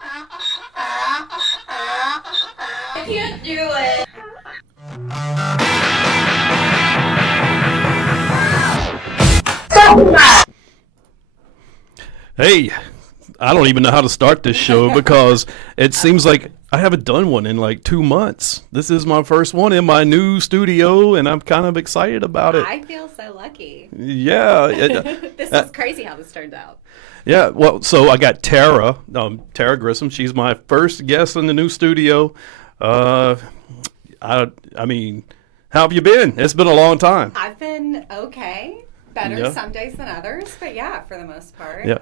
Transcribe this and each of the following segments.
I can't do it. Hey, I don't even know how to start this show because it seems like I haven't done one in like 2 months. This is my first one in my new studio, and I'm kind of excited about it. I feel so lucky. Yeah, This is crazy how this turned out. yeah. Well, so I got Tara Grissom. She's my first guest in the new studio. Uh, I mean, how have you been? It's been a long time. I've been okay. Better Yeah. some days than others, but yeah, for the most part. Yeah.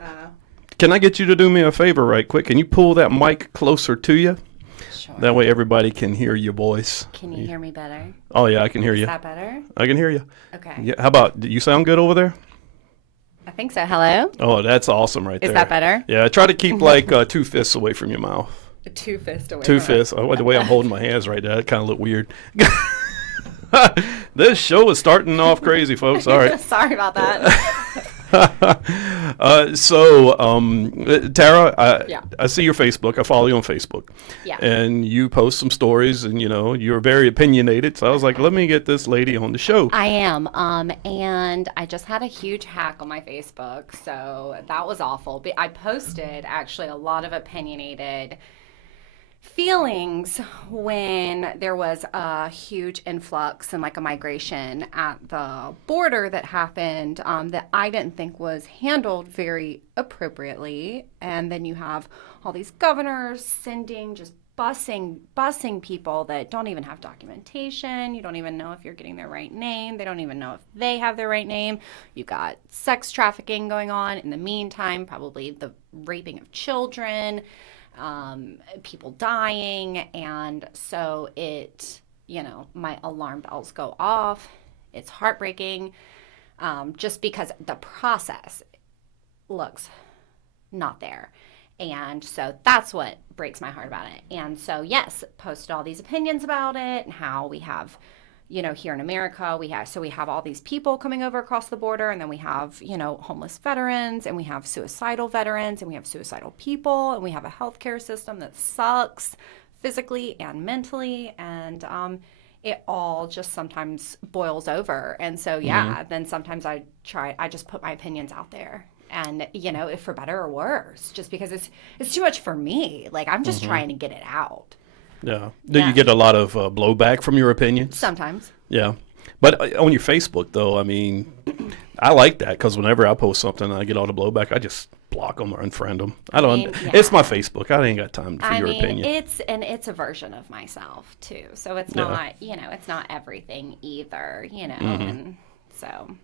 Can I get you to do me a favor right quick? Can you pull that mic closer to you? Sure. That way everybody can hear your voice. Can you hear me better? Oh, yeah, I can hear Is you. that better? I can hear you. Okay. Yeah. How about, do you sound good over there? I think so. Hello? Oh, that's awesome right there. Is that better? Yeah, try to keep like 2 fists away from your mouth. Two fists away. 2 from it. fists. Oh, the way I'm holding my hands right there, that kind of look weird. This show is starting off crazy, folks. All right. Sorry about that. Tara, Yeah. I see your Facebook. I follow you on Facebook. Yeah. And you post some stories, and you're very opinionated. So I was like, let me get this lady on the show. I am. And I just had a huge hack on my Facebook, so that was awful. But I posted actually a lot of opinionated feelings when there was a huge influx and like a migration at the border that happened that I didn't think was handled very appropriately. And then you have all these governors sending just busing people that don't even have documentation. You don't even know if you're getting their right name. They don't even know if they have their right name. You've got sex trafficking going on in the meantime, probably the raping of children, people dying. And so my alarm bells go off. It's heartbreaking, just because the process looks not there. And so that's what breaks my heart about it. And so, yes, posted all these opinions about it and how we have, here in America, we have all these people coming over across the border, and then we have, homeless veterans, and we have suicidal veterans, and we have suicidal people, and we have a healthcare system that sucks physically and mentally. And it all just sometimes boils over. And so, yeah, then sometimes I just put my opinions out there. And, if for better or worse, just because it's too much for me. Like, I'm just trying to get it out. Yeah. Do you get a lot of blowback from your opinions? Sometimes. Yeah. But on your Facebook, though, I mean, I like that because whenever I post something and I get all the blowback, I just block them or unfriend them. It's my Facebook. I ain't got time for your opinion. It's a version of myself, too. So it's not, it's not everything either, and so.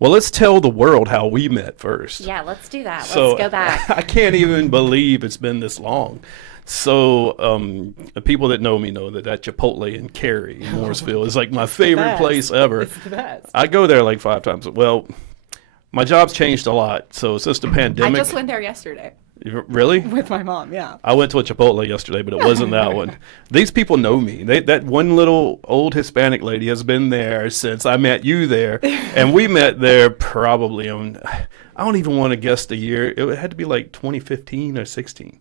Well, let's tell the world how we met first. Yeah, let's do that. So, let's go back. I can't even believe it's been this long. So people that know me know that Chipotle in Cary, in Mooresville, is like my favorite place ever. It's the best. I go there like 5 times. Well, my job's changed a lot. So since the pandemic. I just went there yesterday. Really? With my mom, yeah. I went to a Chipotle yesterday, but it wasn't that one. These people know me. That one little old Hispanic lady has been there since I met you there. And we met there probably I don't even want to guess the year. It had to be like 2015 or 16.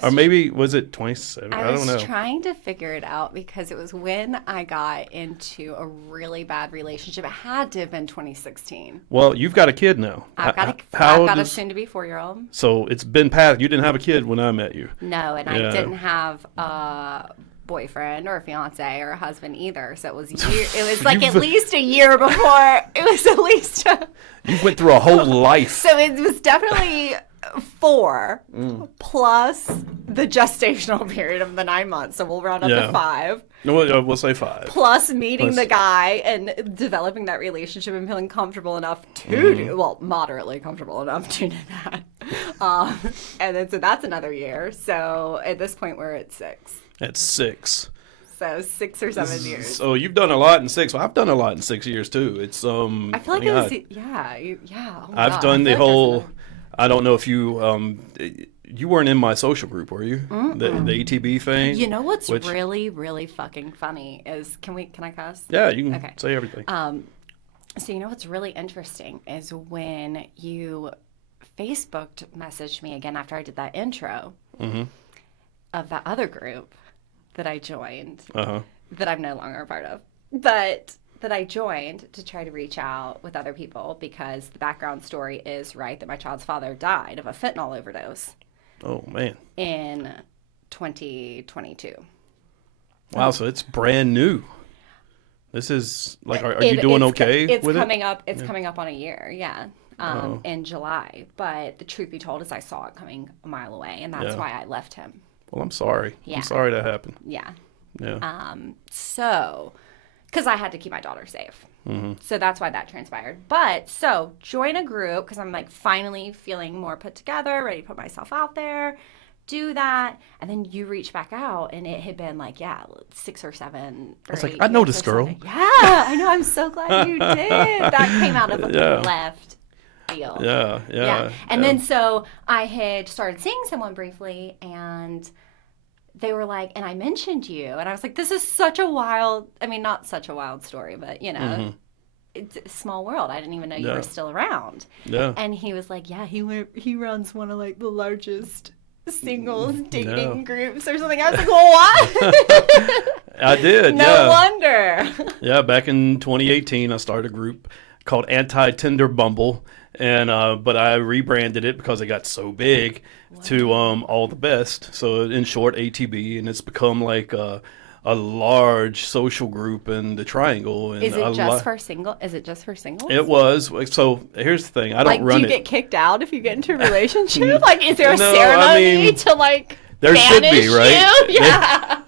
Or maybe, was it 27? I don't know. I was trying to figure it out because it was when I got into a really bad relationship. It had to have been 2016. Well, you've got a kid now. I've got a soon-to-be 4-year-old. So it's been past. You didn't have a kid when I met you. No, and I didn't have a boyfriend or a fiance or a husband either. So it was like at least a year before. It was at least You went through a whole life. So it was definitely 4 plus the gestational period of the 9 months. So we'll round up to 5. No, we'll say 5. Plus meeting the guy and developing that relationship and feeling comfortable enough to do, well, moderately comfortable enough to do that. And then so that's another year. So at this point we're at 6. At 6. So 6 or 7 years. So you've done a lot in 6. Well, I've done a lot in 6 years too. It's I feel like it was yeah. Oh I've done the whole. I don't know if you weren't in my social group, were you? The ATB thing. You know what's really, really fucking funny is can I cuss? Yeah, you can say everything. So you know what's really interesting is when you Facebooked messaged me again after I did that intro. of that other group that I joined, Uh-huh. that I'm no longer a part of, but that I joined to try to reach out with other people because the background story is right that my child's father died of a fentanyl overdose Oh, man. in 2022. Wow, so it's brand new. This is, like, are you doing okay with it? It's coming up on a year, yeah, in July. But the truth be told is I saw it coming a mile away, and that's why I left him. Well, I'm sorry. Yeah. I'm sorry that happened. Yeah. Yeah. So, because I had to keep my daughter safe. So that's why that transpired. But, so, join a group, because I'm, like, finally feeling more put together, ready to put myself out there, do that, and then you reach back out, and it had been, like, 6 or 7 or I was like, 8 I know years this or girl. something. Yeah, I know. I'm so glad you did. That came out of a left field. Yeah. And then, so, I had started seeing someone briefly, and they were like, and I mentioned you, and I was like, this is such a wild, I mean, not such a wild story, but, you know, it's a small world. I didn't even know you were still around. Yeah. And he was like, yeah, he runs one of, like, the largest singles dating groups or something. I was like, well, what? I did, No wonder. Yeah, back in 2018, I started a group called Anti-Tinder Bumble, and but I rebranded it because it got so big to All the Best. So in short, ATB, and it's become like a large social group in the Triangle. And Is it just for single? Is it just for singles? It was. So here's the thing. I don't run it. Do you get kicked out if you get into a relationship? Like, is there a No, ceremony I mean, to, like, there should banish be, right? you? Yeah.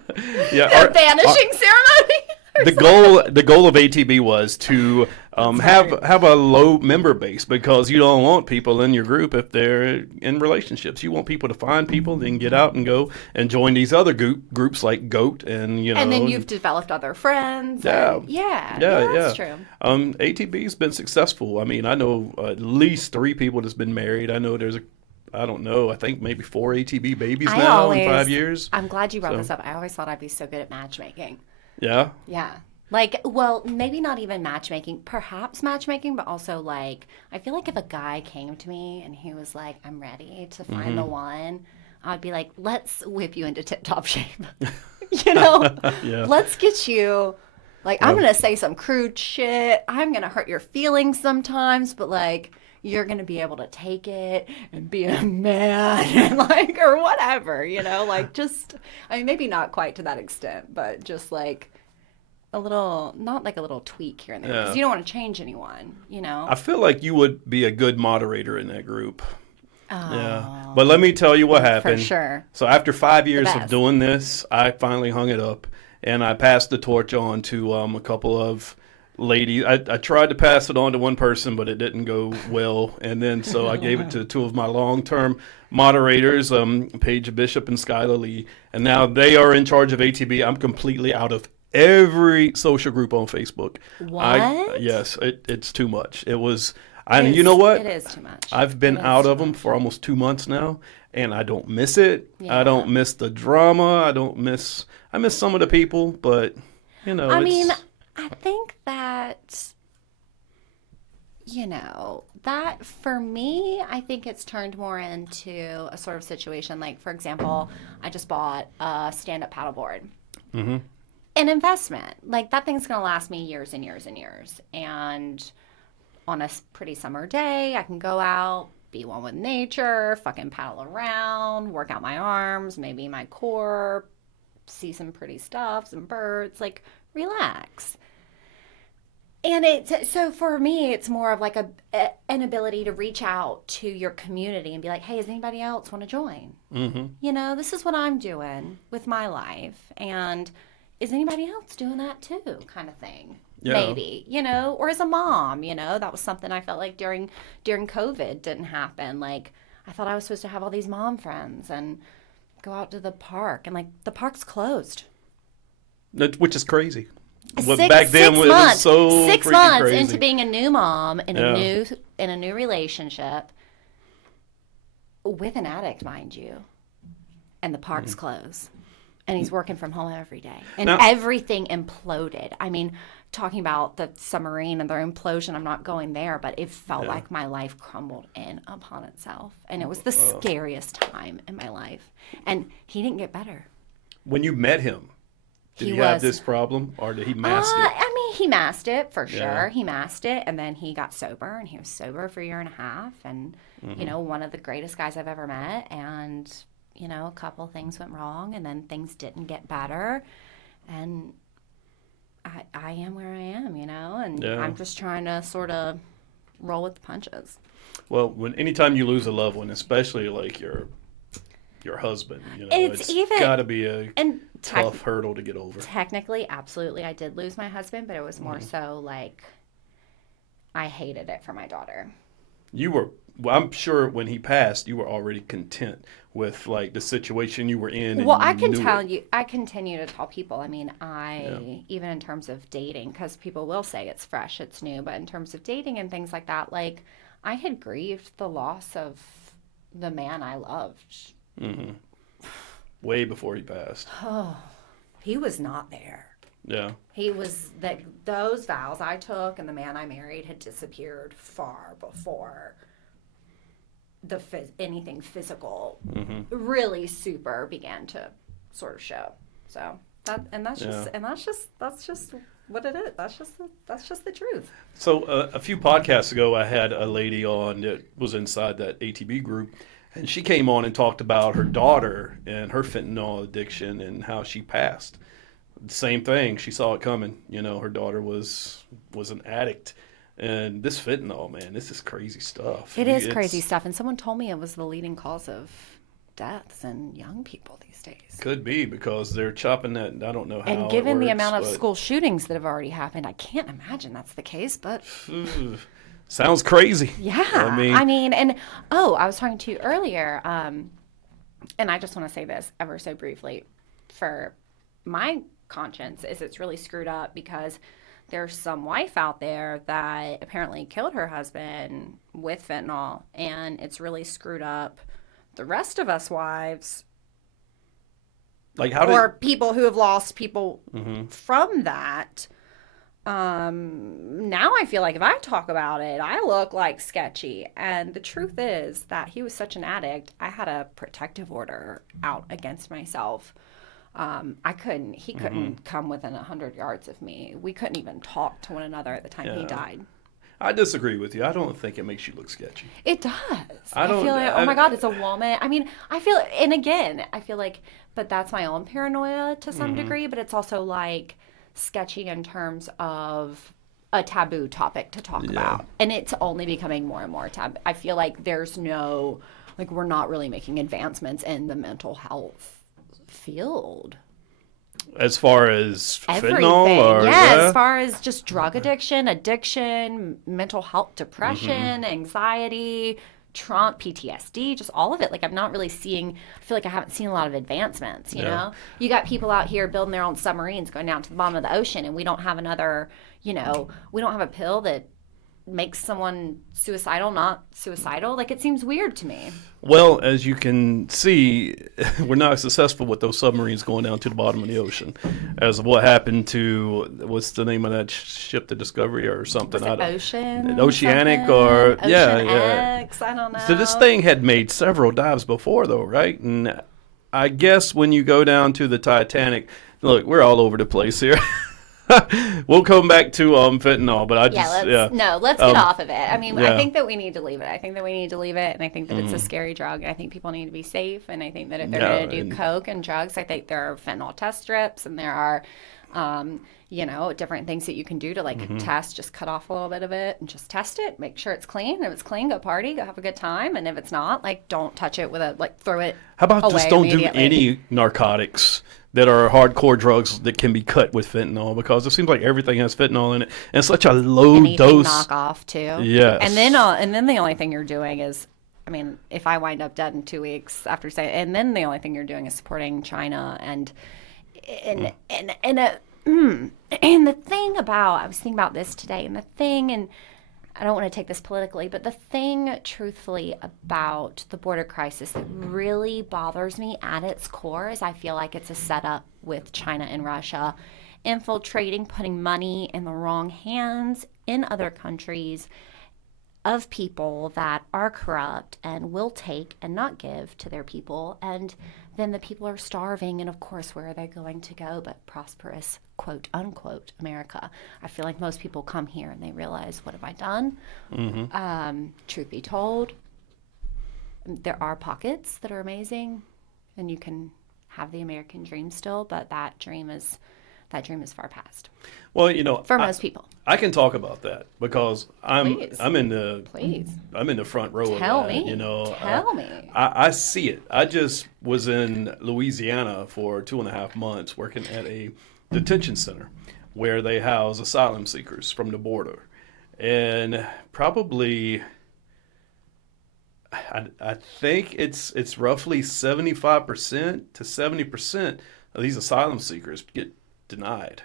Yeah. A banishing ceremony? The goal of ATB was to have a low member base, because you don't want people in your group if they're in relationships. You want people to find people, then get out and go and join these other groups like GOAT, and And then you've developed other friends. Yeah. Yeah, that's true. ATB's been successful. I mean, I know at least 3 people that's been married. I know I think maybe 4 ATB babies now in 5 years. I'm glad you brought this up. I always thought I'd be so good at matchmaking. Yeah. Yeah. Like, well, maybe not even matchmaking, perhaps matchmaking, but also, like, I feel like if a guy came to me and he was like, I'm ready to find the one, I'd be like, let's whip you into tip-top shape. You know? Yeah. Let's get you, like, I'm going to say some crude shit. I'm going to hurt your feelings sometimes, but, like, you're going to be able to take it and be a man and, like, or whatever, you know? Like, just, I mean, maybe not quite to that extent, but just, like, a little, not like a little tweak here and there, because you don't want to change anyone, you know? I feel like you would be a good moderator in that group. Oh, yeah. But let me tell you what happened. For sure. So after 5 years of doing this, I finally hung it up, and I passed the torch on to a couple of ladies. I tried to pass it on to one person, but it didn't go well. And then so I gave it to 2 of my long-term moderators, Paige Bishop and Skylar Lee. And now they are in charge of ATB. I'm completely out of every social group on Facebook. What? Yes, it's too much. It was, you know what? It is too much. I've been out of them for almost 2 months now, and I don't miss it. Yeah. I don't miss the drama. I miss some of the people, but, you know, I mean, I think that, you know, that for me, I think it's turned more into a sort of situation. Like, for example, I just bought a stand-up paddleboard. Mm-hmm. An investment. Like, that thing's going to last me years and years and years. And on a pretty summer day, I can go out, be one with nature, fucking paddle around, work out my arms, maybe my core, see some pretty stuff, some birds, like, relax. And so for me, it's more of like an ability to reach out to your community and be like, hey, does anybody else want to join? Mm-hmm. You know, this is what I'm doing with my life. And is anybody else doing that too, kind of thing? Yeah. Maybe, you know, or as a mom, you know, that was something I felt like during COVID didn't happen. Like, I thought I was supposed to have all these mom friends and go out to the park, and, like, the park's closed. Which is crazy. Back then, it was so 6 months crazy. into being a new mom in a new relationship with an addict, mind you, and the park's closed. And he's working from home every day. And Now- everything imploded. I mean, talking about the submarine and their implosion, I'm not going there, but it felt like my life crumbled in upon itself. And it was the scariest time in my life. And he didn't get better. When you met him, did he have this problem, or did he mask it? I mean, he masked it for sure. Yeah. He masked it, and then he got sober, and he was sober for a year and a half. And, you know, one of the greatest guys I've ever met. And, you know, a couple things went wrong, and then things didn't get better. And I am where I am, you know, and I'm just trying to sort of roll with the punches. Well, anytime you lose a loved one, especially like your husband, you know, it's got to be a tough hurdle to get over. Technically, absolutely, I did lose my husband, but it was more so like I hated it for my daughter. Well, I'm sure when he passed, you were already content with like the situation you were in. Well, I can tell you, I continue to tell people. I mean, even in terms of dating, because people will say it's fresh, it's new, but in terms of dating and things like that, like I had grieved the loss of the man I loved. Mm-hmm. Way before he passed. Oh, he was not there. Yeah. He was those vows I took and the man I married had disappeared far before anything physical really super began to sort of show. So that's just what it is. That's just the truth. So a few podcasts ago, I had a lady on that was inside that ATB group, and she came on and talked about her daughter and her fentanyl addiction and how she passed. Same thing. She saw it coming. You know, her daughter was an addict. And this fentanyl, man, this is crazy stuff. It is crazy stuff. And someone told me it was the leading cause of deaths in young people these days. Could be because they're chopping that. I don't know how. And given the amount of school shootings that have already happened, I can't imagine that's the case. But sounds crazy. Yeah. I mean, and I was talking to you earlier, and I just want to say this ever so briefly. For my conscience, is it's really screwed up because there's some wife out there that apparently killed her husband with fentanyl, and it's really screwed up the rest of us wives. Like people who have lost people from that. Now I feel like if I talk about it, I look like sketchy. And the truth is that he was such an addict, I had a protective order out against myself. He couldn't come within 100 yards of me. We couldn't even talk to one another at the time he died. I disagree with you. I don't think it makes you look sketchy. It does. I feel like, oh my God, it's a woman. I mean, I feel like, but that's my own paranoia to some degree, but it's also like sketchy in terms of a taboo topic to talk about. And it's only becoming more and more taboo. I feel like we're not really making advancements in the mental health field. As far as everything. Fentanyl? As far as just drug addiction, mental health, depression, anxiety, trauma, PTSD, just all of it. Like I'm not really seeing, I feel like I haven't seen a lot of advancements, you know? You got people out here building their own submarines going down to the bottom of the ocean, and we don't have another, we don't have a pill that makes someone suicidal, not suicidal. Like, it seems weird to me. Well, as you can see, we're not successful with those submarines going down to the bottom of the ocean. As of what happened to, what's the name of that ship, the Discovery or something? Was it Oceanic or Ocean X, I don't know. So this thing had made several dives before, though, right? And I guess when you go down to the Titanic, look, we're all over the place here. We'll come back to fentanyl, but let's get off of it. I mean, I think that we need to leave it. And I think that it's a scary drug. And I think people need to be safe. And I think that if they're going to do coke and drugs, I think there are fentanyl test strips, and there are, different things that you can do to test. Just cut off a little bit of it and just test it. Make sure it's clean. If it's clean, go party, go have a good time. And if it's not, don't touch it with throw it. How about away just don't do immediately. any narcotics that are hardcore drugs that can be cut with fentanyl, because it seems like everything has fentanyl in it, and it's such a low Anything dose. knockoff too. Yes. And then the only thing you're doing is, I mean, if I wind up dead in 2 weeks after saying, and then the only thing you're doing is supporting China and the thing about, I was thinking about this today, and the thing, and I don't want to take this politically, but the thing, truthfully, about the border crisis that really bothers me at its core is I feel like it's a setup with China and Russia infiltrating, putting money in the wrong hands in other countries of people that are corrupt and will take and not give to their people. And then the people are starving. And of course, where are they going to go but prosperous, quote unquote, America? I feel like most people come here and they realize, what have I done? Truth be told, there are pockets that are amazing and you can have the American dream still, but that dream is far past. Well, for most people. I can talk about that because Please. I'm in the Please. I'm in the front row Tell of that. me. Tell me. I see it. I just was in Louisiana for 2.5 months working at a detention center where they house asylum seekers from the border, and probably I think it's roughly 75% to 70% of these asylum seekers get denied,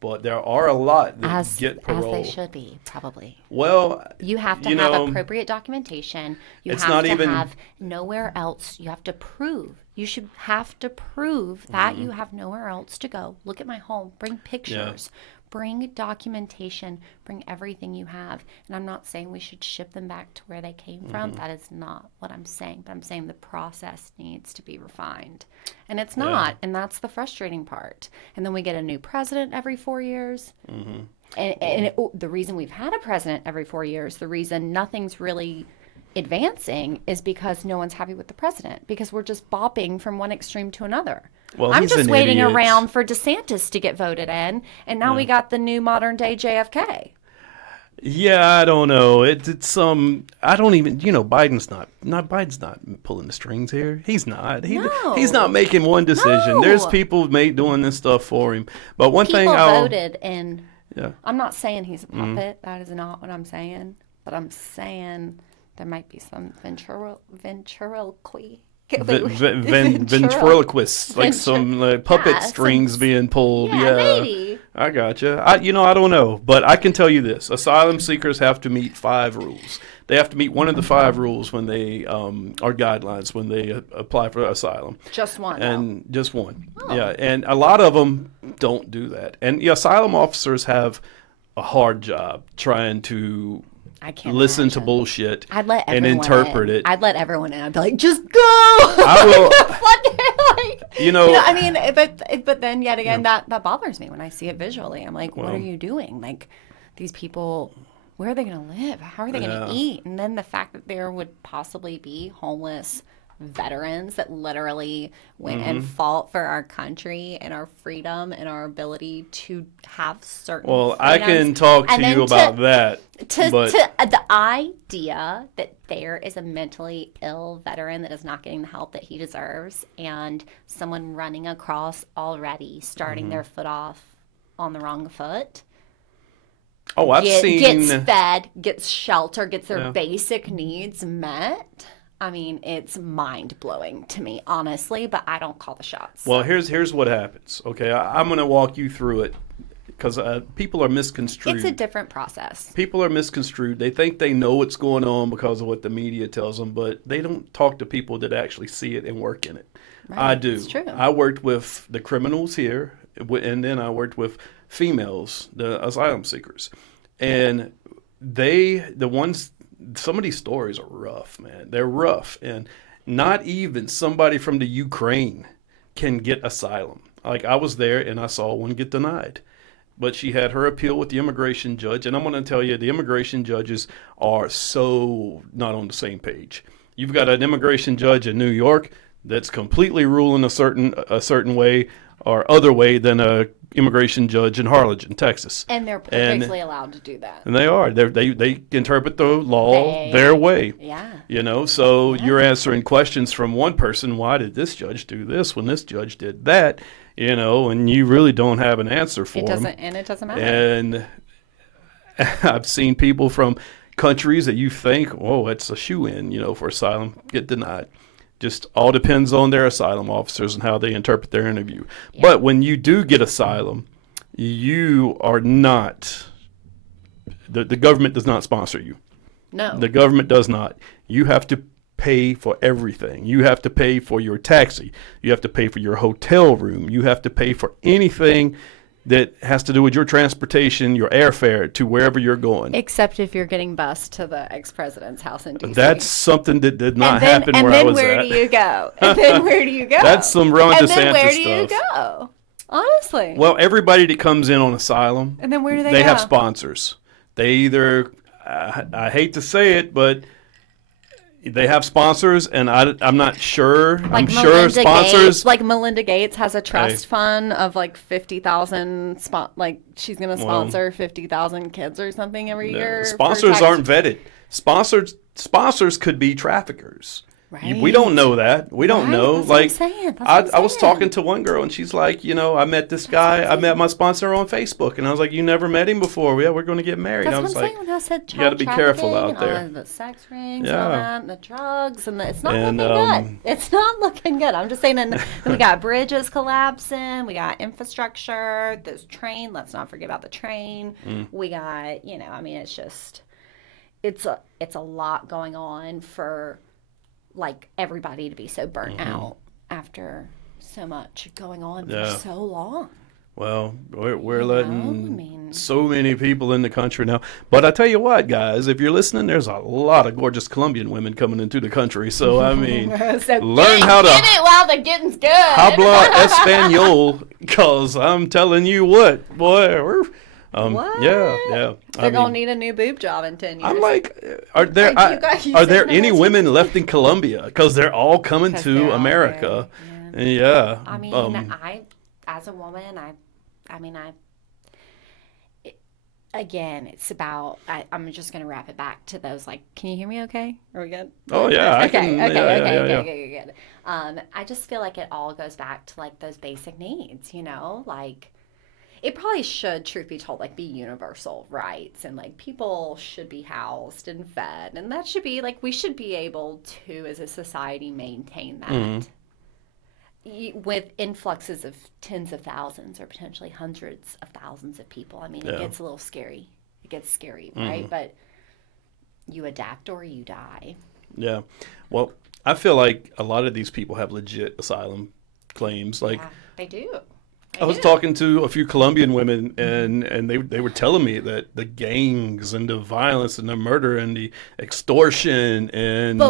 but there are a lot that get parole. As they should be, probably. Well, you have to have appropriate documentation. You it's have not to even, have nowhere else. You have to prove. You should have to prove that you have nowhere else to go. Look at my home. Bring pictures. Bring documentation. Bring everything you have. And I'm not saying we should ship them back to where they came from. That is not what I'm saying. But I'm saying the process needs to be refined. And it's not. And that's the frustrating part. And then we get a new president every 4 years. And the reason we've had a president every 4 years, the reason nothing's really advancing is because no one's happy with the president, because we're just bopping from one extreme to another. Well, I'm he's just an waiting idiot. around for DeSantis to get voted in, and now we got the new modern day JFK. Yeah, I don't know. It's I don't even, Biden's not pulling the strings here. He's not. He's not making one decision. No. There's people doing this stuff for him. But one People thing voted in. Yeah. I'm not saying he's a puppet. That is not what I'm saying. But I'm saying there might be some ventriloquy. Ventriloquists, like some puppet strings being pulled. Yeah, maybe. I gotcha. I don't know, but I can tell you this: asylum seekers have to meet 5 rules. They have to meet one of the 5 rules when they are guidelines when they apply for asylum. Just one. And just one. Oh. Yeah, and a lot of them don't do that. And asylum officers have a hard job trying to I can't listen to imagine. bullshit I'd let and everyone interpret in. it. I'd let everyone in. I'd be like, just go. I will. I mean, but then yet again, that bothers me when I see it visually. I'm like, what are you doing? Like, these people, where are they going to live? How are they going to eat? And then the fact that there would possibly be homeless veterans that literally went and fought for our country and our freedom and our ability to have certain Well, I freedoms. can talk to And then you about that. To but the idea that there is a mentally ill veteran that is not getting the help that he deserves, and someone running across already starting their foot off on the wrong foot. Oh, I've seen. Gets fed, gets shelter, gets their basic needs met. I mean, it's mind-blowing to me, honestly, but I don't call the shots. Well, here's what happens. Okay, I'm going to walk you through it because people are misconstrued. It's a different process. People are misconstrued. They think they know what's going on because of what the media tells them, but they don't talk to people that actually see it and work in it. Right. I do. It's true. I worked with the criminals here, and then I worked with females, the asylum seekers. And some of these stories are rough, man. They're rough. And not even somebody from the Ukraine can get asylum. Like, I was there and I saw one get denied. But she had her appeal with the immigration judge. And I'm going to tell you, the immigration judges are so not on the same page. You've got an immigration judge in New York that's completely ruling a certain way or other way than a immigration judge in Harlingen, Texas. And they're perfectly allowed to do that. And they are. They interpret the law their way. Yeah. So you're answering questions from one person. Why did this judge do this when this judge did that? And you really don't have an answer for them. And it doesn't matter. And I've seen people from countries that you think, oh, it's a shoe-in, for asylum, get denied. Just all depends on their asylum officers and how they interpret their interview. Yeah. But when you do get asylum, you are not the government does not sponsor you. No. The government does not. You have to pay for everything. You have to pay for your taxi. You have to pay for your hotel room. You have to pay for anything that has to do with your transportation, your airfare to wherever you're going. Except if you're getting bused to the ex-president's house in D.C. That's something that did not happen where I was at. And then where do you go? And then where do you go? That's some Ron DeSantis stuff. And then where do you go? Honestly. Well, everybody that comes in on asylum, and then where do they go? They have sponsors. They either, I hate to say it, but they have sponsors, and I'm not sure. Like I'm sure sponsors. Like Melinda Gates has a trust fund of like 50,000. Like she's going to sponsor 50,000 kids or something every year. Sponsors aren't vetted. Sponsors could be traffickers. Right. We don't know that. We don't know. That's like, what I'm saying. That's what I'm saying. I was talking to one girl, and she's like, I met this guy. I met my sponsor on Facebook, and I was like, you never met him before. Yeah, we're going to get married. That's I was what I'm like, saying when I said you got to be careful out there. The sex rings, and all that, and the drugs, and it's not looking good. It's not looking good. I'm just saying. And we got bridges collapsing. We got infrastructure. This train. Let's not forget about the train. We got, I mean, it's just, it's a lot going on for like everybody to be so burnt out after so much going on for so long. Well, we're letting so many people in the country now. But I tell you what, guys, if you're listening, there's a lot of gorgeous Colombian women coming into the country. So, I mean, learn how to... Get it while the getting's good. Habla Espanol, because I'm telling you what, boy, we're... what? Yeah. They're going to need a new boob job in 10 years. I'm like, are there any women left in Colombia? Because they're all coming to America. Yeah. I mean, as a woman, again, it's about, I'm just going to wrap it back to those, like, can you hear me okay? Are we good? Oh, yeah. Okay, good. I just feel like it all goes back to, like, those basic needs, like, it probably should, truth be told, like, be universal rights, and like people should be housed and fed, and that should be like, we should be able to, as a society, maintain that with influxes of tens of thousands or potentially hundreds of thousands of people. I mean, it gets a little scary. It gets scary, right? But you adapt or you die. Yeah. Well, I feel like a lot of these people have legit asylum claims. Like, yeah, they do. I was talking to a few Colombian women, and they were telling me that the gangs and the violence and the murder and the extortion and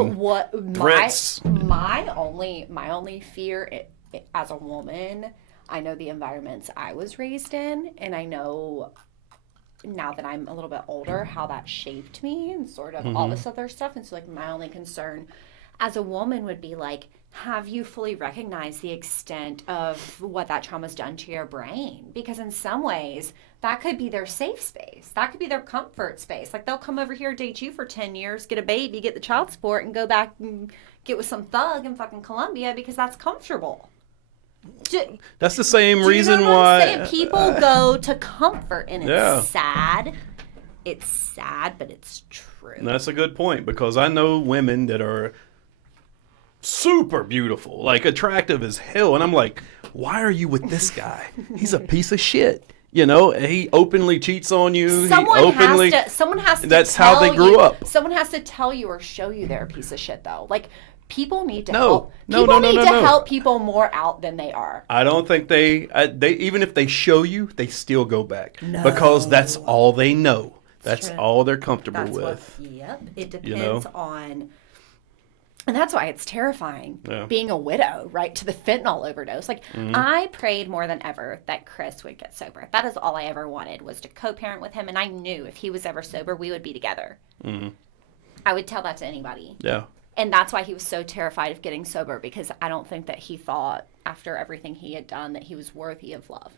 threats. My only fear as a woman, I know the environments I was raised in, and I know now that I'm a little bit older how that shaped me and sort of all this other stuff. And so like my only concern as a woman would be like, have you fully recognized the extent of what that trauma's done to your brain? Because in some ways, that could be their safe space. That could be their comfort space. Like, they'll come over here, date you for 10 years, get a baby, get the child support, and go back and get with some thug in fucking Colombia because that's comfortable. That's the same reason why people go to comfort, and it's sad. It's sad, but it's true. And that's a good point, because I know women that are super beautiful, like attractive as hell, and I'm like, why are you with this guy? He's a piece of shit. He openly cheats on you. Someone has to. That's how they grew up. Someone has to tell you or show you they're a piece of shit, though. Like, people need to help. People need to help people more out than they are. I don't think they even if they show you, they still go back because that's all they know. That's all they're comfortable with. It depends on. And that's why it's terrifying being a widow, right, to the fentanyl overdose. Like, I prayed more than ever that Chris would get sober. That is all I ever wanted, was to co-parent with him. And I knew if he was ever sober, we would be together. I would tell that to anybody. Yeah. And that's why he was so terrified of getting sober, because I don't think that he thought, after everything he had done, that he was worthy of love.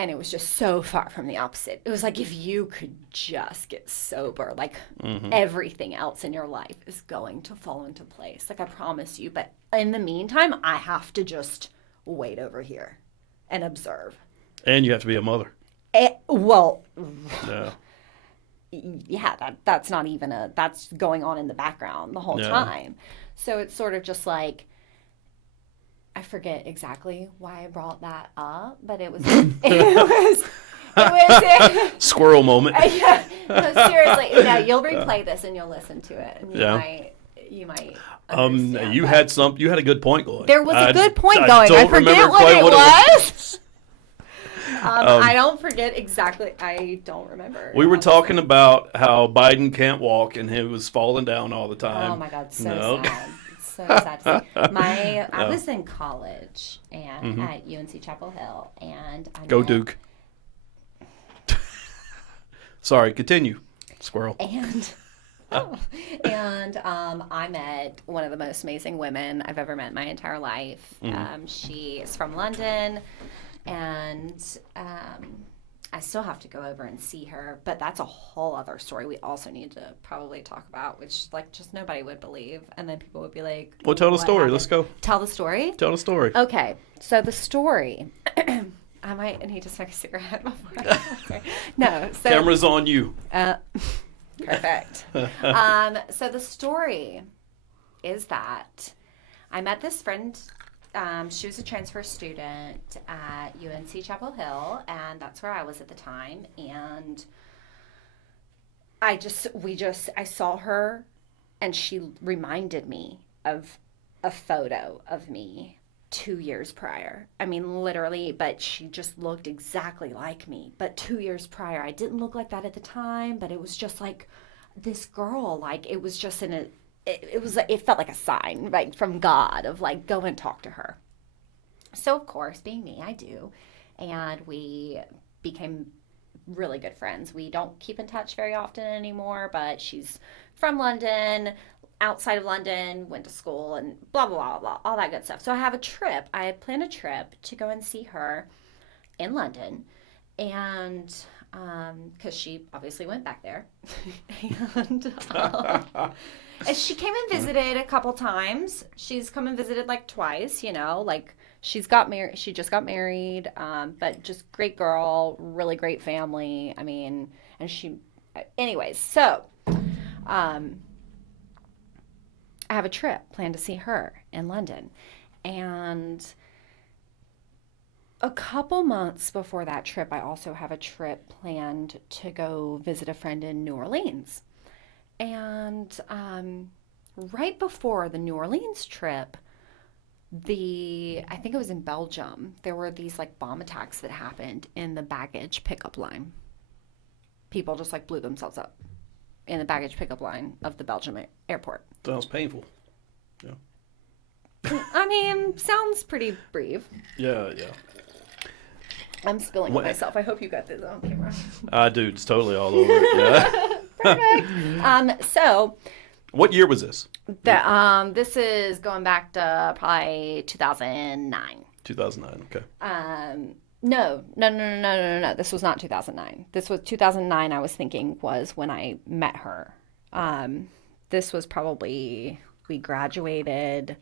And it was just so far from the opposite. It was like, if you could just get sober, like everything else in your life is going to fall into place. Like, I promise you. But in the meantime, I have to just wait over here and observe. And you have to be a mother. That's not even that's going on in the background the whole time. So it's sort of just like, I forget exactly why I brought that up, but it was was Squirrel moment. yeah, no, seriously. No, you'll replay this and you'll listen to it, and you might. Understand, you had a good point going. There was a good point going. I don't forget remember what quite it what was. I don't forget exactly. I don't remember. We were talking about how Biden can't walk and he was falling down all the time. Oh my God, so sad. It's so sad to see. I was in college and at UNC Chapel Hill, and Go Duke. Sorry, continue. Squirrel. And I met one of the most amazing women I've ever met in my entire life. She is from London, and I still have to go over and see her, but that's a whole other story we also need to probably talk about, which like just nobody would believe, and then people would be like, well, tell the "What story. happened?" Let's go. Tell the story? Tell the story. Okay, so the story... I might need to smoke a cigarette before I start. No, so... Camera's on you. Perfect. So the story is that I met this friend. She was a transfer student at UNC Chapel Hill, and that's where I was at the time. And I saw her, and she reminded me of a photo of me 2 years prior. I mean, literally, but she just looked exactly like me. But 2 years prior, I didn't look like that at the time, but it was just like this girl, like it was just it felt like a sign, right, from God of like, go and talk to her. So of course, being me, I do. And we became really good friends. We don't keep in touch very often anymore, but she's from London, outside of London, went to school, and blah, blah, blah, blah, all that good stuff. So I had planned a trip to go and see her in London, and because she obviously went back there. And she came and visited a couple times. She's come and visited like twice, like she just got married, but just great girl, really great family. I mean, anyways, so, I have a trip planned to see her in London. And a couple months before that trip, I also have a trip planned to go visit a friend in New Orleans. And right before the New Orleans trip, I think it was in Belgium, there were these like bomb attacks that happened in the baggage pickup line. People just like blew themselves up in the baggage pickup line of the Belgium airport. Sounds painful. Yeah. I mean, sounds pretty brief. Yeah. I'm spilling on myself. I hope you got this on camera. I do. It's totally all over it. Yeah. Perfect. So, what year was this? This is going back to probably 2009. 2009. Okay. No. This was not 2009. This was 2009. I was thinking was when I met her. This was probably, we graduated,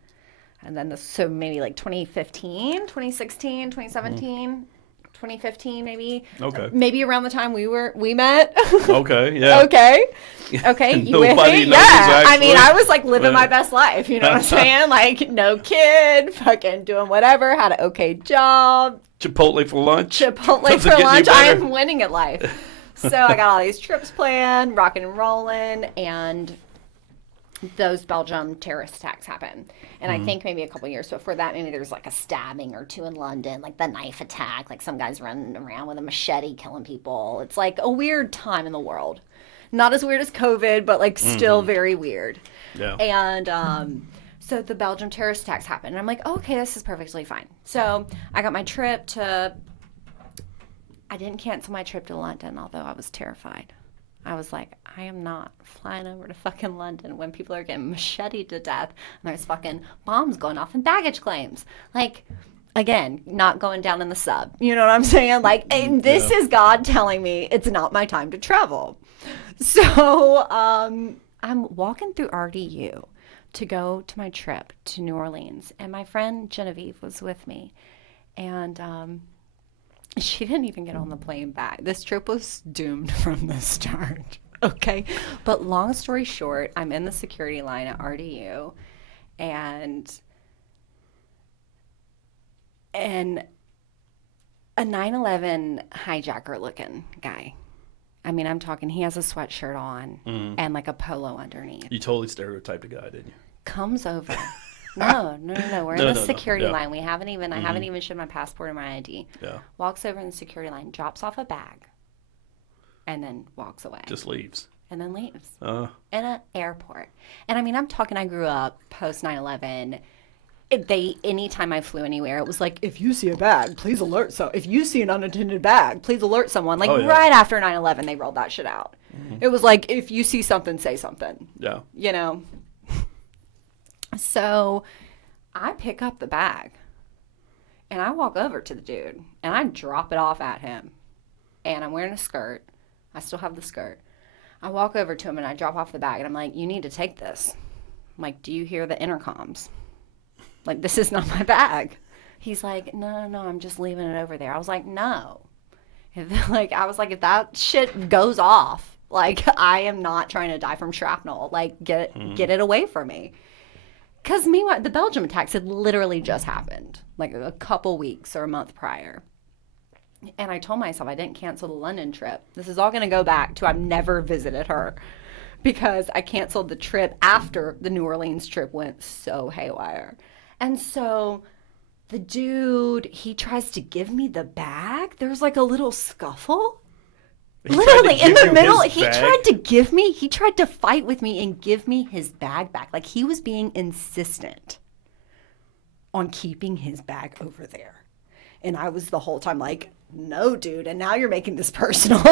and then so maybe like 2015, 2016, 2017, 2015 maybe. Okay. Maybe around the time we met. Okay, yeah. Okay. You with me? Yeah. I mean, I was like living my best life, you know what I'm saying? Like no kid, fucking doing whatever, had an okay job. Chipotle for lunch. I am winning at life. So I got all these trips planned, rocking and rolling, and those Belgium terrorist attacks happened. And I think maybe a couple years before that, maybe there was like a stabbing or two in London, like the knife attack, like some guys running around with a machete killing people. It's like a weird time in the world. Not as weird as COVID, but like still very weird. Yeah. And so the Belgium terrorist attacks happened. And I'm like, okay, this is perfectly fine. So I got my trip I didn't cancel my trip to London, although I was terrified. I was like, I am not flying over to fucking London when people are getting macheted to death and there's fucking bombs going off in baggage claims. Like, again, not going down in the sub. You know what I'm saying? Like, and this is God telling me it's not my time to travel. So I'm walking through RDU to go to my trip to New Orleans. And my friend Genevieve was with me. And she didn't even get on the plane back. This trip was doomed from the start. Okay. But long story short, I'm in the security line at RDU, and A 9/11 hijacker looking guy. I mean, I'm talking, he has a sweatshirt on and like a polo underneath. You totally stereotyped a guy, didn't you? Comes over. No. We're in the security Yeah. line. I haven't even showed my passport or my ID. Yeah. Walks over in the security line, drops off a bag, and then walks away. Just leaves. And then leaves. Uh, In an airport. And I mean, I'm talking, I grew up post 9/11. Anytime I flew anywhere, it was like, if you see a bag, please alert. So if you see an unattended bag, please alert someone. Like right after 9/11, they rolled that shit out. It was like, if you see something, say something. Yeah. You know? So I pick up the bag and I walk over to the dude and I drop it off at him. And I'm wearing a skirt. I still have the skirt. I walk over to him and I drop off the bag and I'm like, you need to take this. I'm like, do you hear the intercoms? Like, this is not my bag. He's like, no, I'm just leaving it over there. I was like, no. If if that shit goes off, like, I am not trying to die from shrapnel. Like, get it away from me. Because meanwhile, the Belgium attacks had literally just happened, like a couple weeks or a month prior. And I told myself I didn't cancel the London trip. This is all going to go back to I've never visited her because I canceled the trip after the New Orleans trip went so haywire. And so the dude, he tries to give me the bag. There's like a little scuffle. Literally in the middle, he tried to fight with me and give me his bag back. Like he was being insistent on keeping his bag over there. And I was the whole time like, no, dude. And now you're making this personal.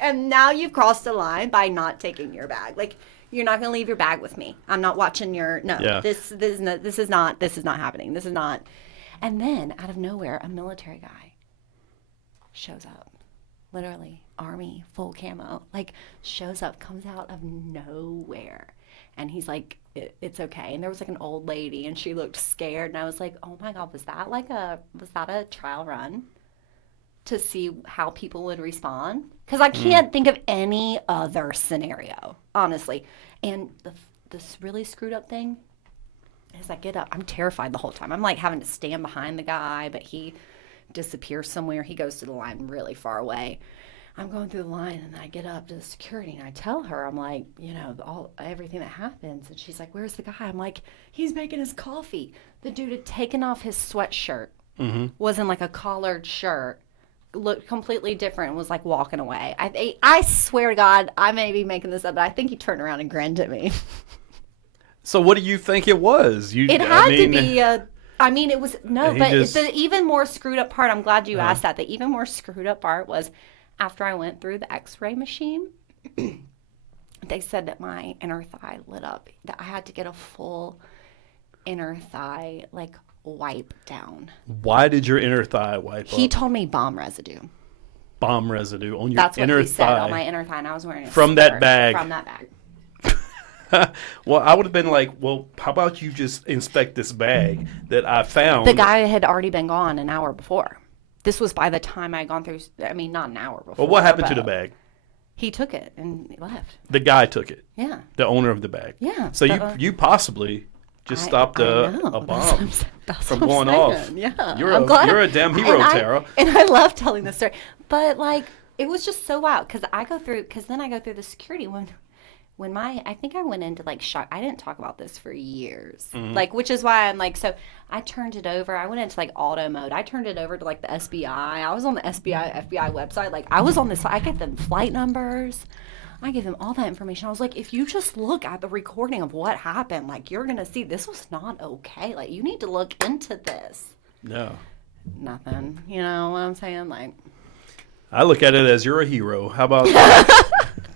And now you've crossed the line by not taking your bag. Like, you're not going to leave your bag with me. I'm not watching your, no, Yeah. this is not happening. This is not. And then out of nowhere, a military guy shows up. Literally, army, full camo, like shows up, comes out of nowhere. And he's like, it's okay. And there was like an old lady and she looked scared. And I was like, oh my God, was that a trial run to see how people would respond? Because I can't think of any other scenario, honestly. And this really screwed up thing is I get up, I'm terrified the whole time. I'm like having to stand behind the guy, but he disappears somewhere. He goes to the line really far away. I'm going through the line and I get up to the security and I tell her, I'm like, you know, everything that happens. And she's like, where's the guy? I'm like, he's making his coffee. The dude had taken off his sweatshirt, was in like a collared shirt, looked completely different and was like walking away. I swear to God, I may be making this up, but I think he turned around and grinned at me. So what do you think it was? It had to be it was, no, but the even more screwed up part, I'm glad you asked that. The even more screwed up part was after I went through the x-ray machine, they said that my inner thigh lit up, that I had to get a full inner thigh, like, wipe down. Why did your inner thigh wipe up? He told me bomb residue. Bomb residue on your That's what inner he said, thigh. on my inner thigh, and I was wearing a From that skirt. bag. From that bag. Well, I would have been like, well, how about you just inspect this bag that I found? The guy had already been gone an hour before. This was by the time I had gone through, I mean, not an hour before. Well, what happened to the bag? He took it and left. The guy took it. Yeah. The owner of the bag. Yeah. So you possibly just stopped a bomb from going off. Yeah. You're a damn hero, Tara. And I love telling this story. But, like, it was just so wild because then I go through the security when I think I went into like shock. I didn't talk about this for years, like, which is why I'm like, so I turned it over. I went into like auto mode. I turned it over to like the SBI. I was on the FBI website. Like I was on this, I get them flight numbers. I gave them all that information. I was like, if you just look at the recording of what happened, like you're going to see this was not okay. Like you need to look into this. No. Nothing. You know what I'm saying? Like, I look at it as you're a hero. How about that?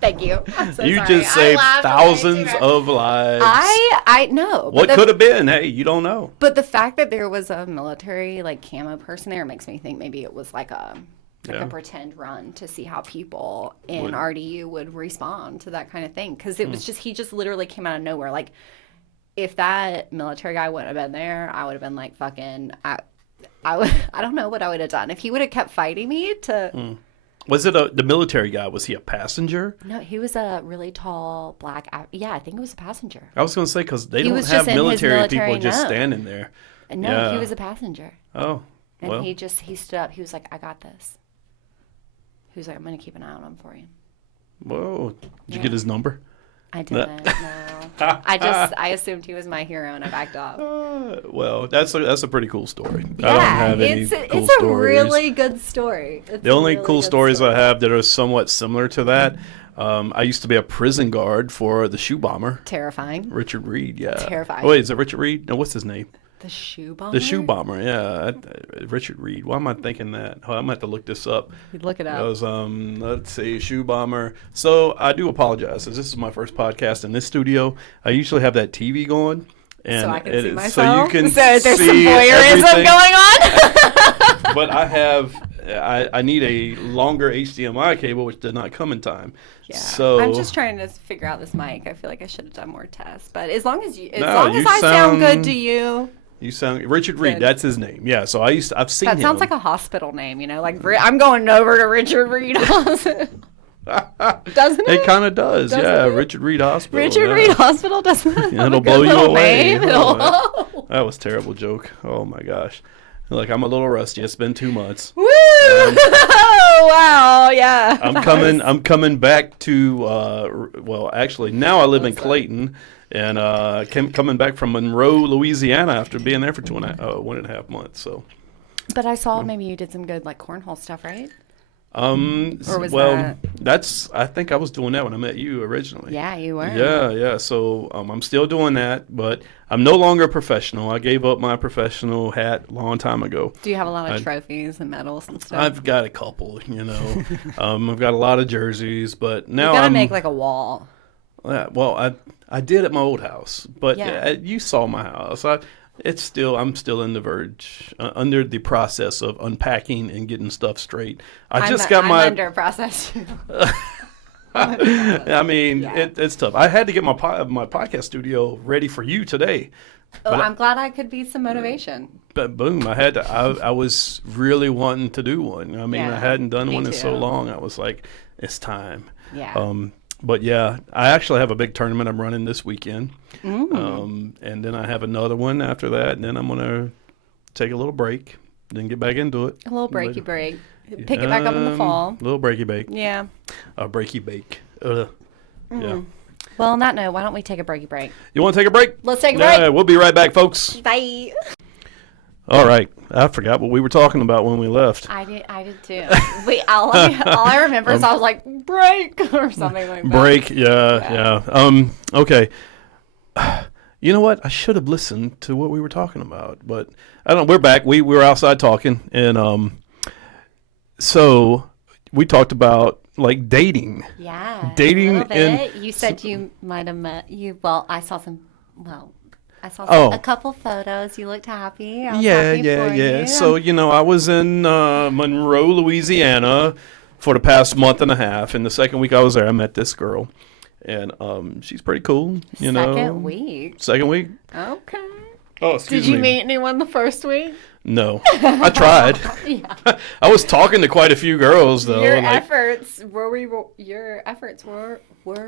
Thank you. I'm so You sorry. just saved thousands of lives. I know. What could have been? Hey, you don't know. But the fact that there was a military like camo person there makes me think maybe it was like a pretend run to see how people in RDU would respond to that kind of thing. Because it was he just literally came out of nowhere. Like if that military guy wouldn't have been there, I would have been like fucking. I don't know what I would have done if he would have kept fighting me to. Was it the military guy? Was he a passenger? No, he was a really tall black. Yeah, I think it was a passenger. I was going to say because they He don't was have just in his military people military just note. standing there. No, he was a passenger. Oh. And Well. he stood up. He was like, I got this. He was like, I'm going to keep an eye on him for you. Whoa. Did you Yeah. get his number? I didn't, no. I assumed he was my hero and I backed off. Well, that's a pretty cool story. Yeah, I don't have any it's cool a stories. really good story. The only cool stories I have that are somewhat similar to that, I used to be a prison guard for the shoe bomber. Terrifying. Richard Reed, yeah. Terrifying. Oh, wait, is it Richard Reed? No, what's his name? The shoe bomber? The shoe bomber, yeah. Richard Reed. Why am I thinking that? Oh, I'm going to have to look this up. Look it It up. was, let's see, shoe bomber. So I do apologize. As this is my first podcast in this studio, I usually have that TV going. And So I can see myself? So you can So there's some see voyeurism everything. going on? But I need a longer HDMI cable, which did not come in time. Yeah. So I'm just trying to figure out this mic. I feel like I should have done more tests. But as long as No, I sound good to you. You sound Richard Reed. Good. That's his name. Yeah. So I've seen That him. sounds like a hospital name, like I'm going over to Richard Reed Hospital. Doesn't it? It kind of does. Doesn't yeah. it? Richard Reed Hospital. Richard yeah. Reed Hospital doesn't it? It'll blow you away. Oh, Oh, that was a terrible joke. Oh my gosh. Like I'm a little rusty. It's been 2 months. Woo! Wow, yeah. I'm coming back to well, actually now I live in Clayton, and coming back from Monroe, Louisiana after being there for 1.5 months. So But I saw maybe you did some good cornhole stuff, right? Or was I think I was doing that when I met you originally. Yeah, you were. Yeah. So I'm still doing that, but I'm no longer a professional. I gave up my professional hat a long time ago. Do you have a lot of trophies and medals and stuff? I've got a couple, I've got a lot of jerseys, but now You gotta I'm make a wall. well, I did at my old house, but Yeah. you saw my house. I'm still in the verge, under the process of unpacking and getting stuff straight. I'm under process too. I mean, Yeah. it's tough. I had to get my podcast studio ready for you today. Oh, I'm glad I could be some motivation. But boom, I had to. I was really wanting to do one. I mean, I Yeah, hadn't done me one in so too. long. I was like, it's time. Yeah. But yeah, I actually have a big tournament I'm running this weekend. Mm. And then I have another one after that, and then I'm gonna take a little break, then get back into it. A little breaky break. Pick it back up in the fall. Little breaky bake. Yeah. Breaky bake. Yeah. Well, on that note, why don't we take a breaky break? You want to take a break? Let's take a break. We'll be right back, folks. Bye. All right. I forgot what we were talking about when we left. I did too. Wait, all I remember is I was like, break or something like that. Break, yeah. Okay. You know what? I should have listened to what we were talking about, but I don't. We're back. We were outside talking, and so we talked about dating. Yeah. Dating a little bit. in- You said you might have met you. Well, I saw some. Oh. A couple photos. You looked happy. I was Yeah. happy for you. So I was in Monroe, Louisiana, for the past month and a half, and the second week I was there, I met this girl, and she's pretty cool. Second week. Second week. Okay. Oh, excuse Did you me. meet anyone the first week? No, I tried. Yeah. I was talking to quite a few girls though. Your and, efforts were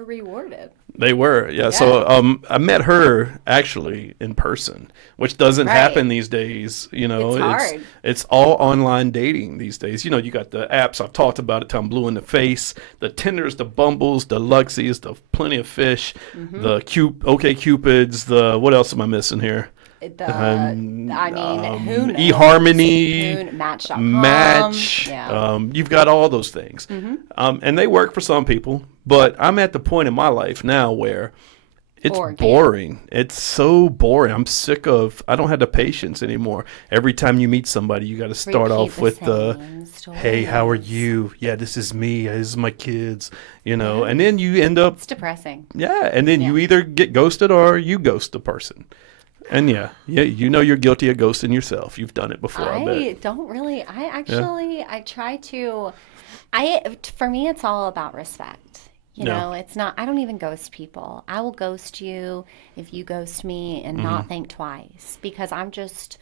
rewarded. They were, yeah. So I met her actually in person, which doesn't Right. happen these days. It's hard. It's all online dating these days. You got the apps I've talked about it till I'm blue in the face. The Tinders, the Bumbles, the Luxies, the Plenty of Fish, the OK Cupids. The what else am I missing here? Who knows? eHarmony, Match.com. Match. Yeah. You've got all those things. And they work for some people, but I'm at the point in my life now where it's boring. It's so boring. I'm sick of, I don't have the patience anymore. Every time you meet somebody, you got to start off with hey, how are you? Yeah, this is me. This is my kids, and then you end up, It's depressing. yeah, and then you either get ghosted or you ghost the person. And you're guilty of ghosting yourself. You've done it before, I bet. Don't really. I try to. For me, it's all about respect. It's not. I don't even ghost people. I will ghost you if you ghost me and not think twice, because I'm just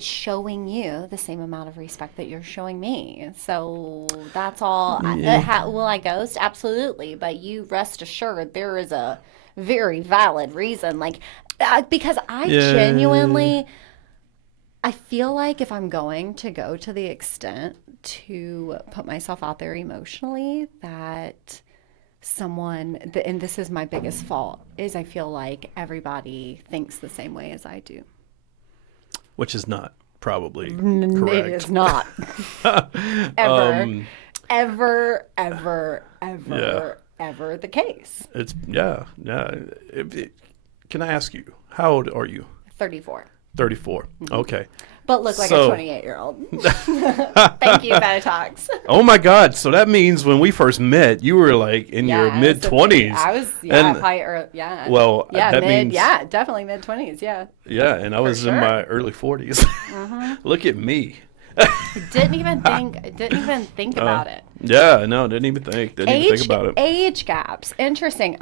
showing you the same amount of respect that you're showing me. So that's all. Will I ghost? Absolutely. But you rest assured there is a very valid reason. Because I genuinely, I feel like if I'm going to go to the extent to put myself out there emotionally, that and this is my biggest fault, is I feel like everybody thinks the same way as I do. Which is not probably It correct. is not. Ever, Um, ever, Yeah. ever the case. it's yeah. Can I ask you, how old are you? 34. 34. Okay. But look like So- a 28-year-old. Thank you, Botox. Oh my God! So that means when we first met, you were like in your I mid was 20s. I was, And- probably, yeah. Well, yeah, that means definitely mid 20s, yeah. yeah, and I was in sure. my early 40s. Look at me. Didn't even think about it. Yeah, no, didn't even think about it. Age gaps. Interesting.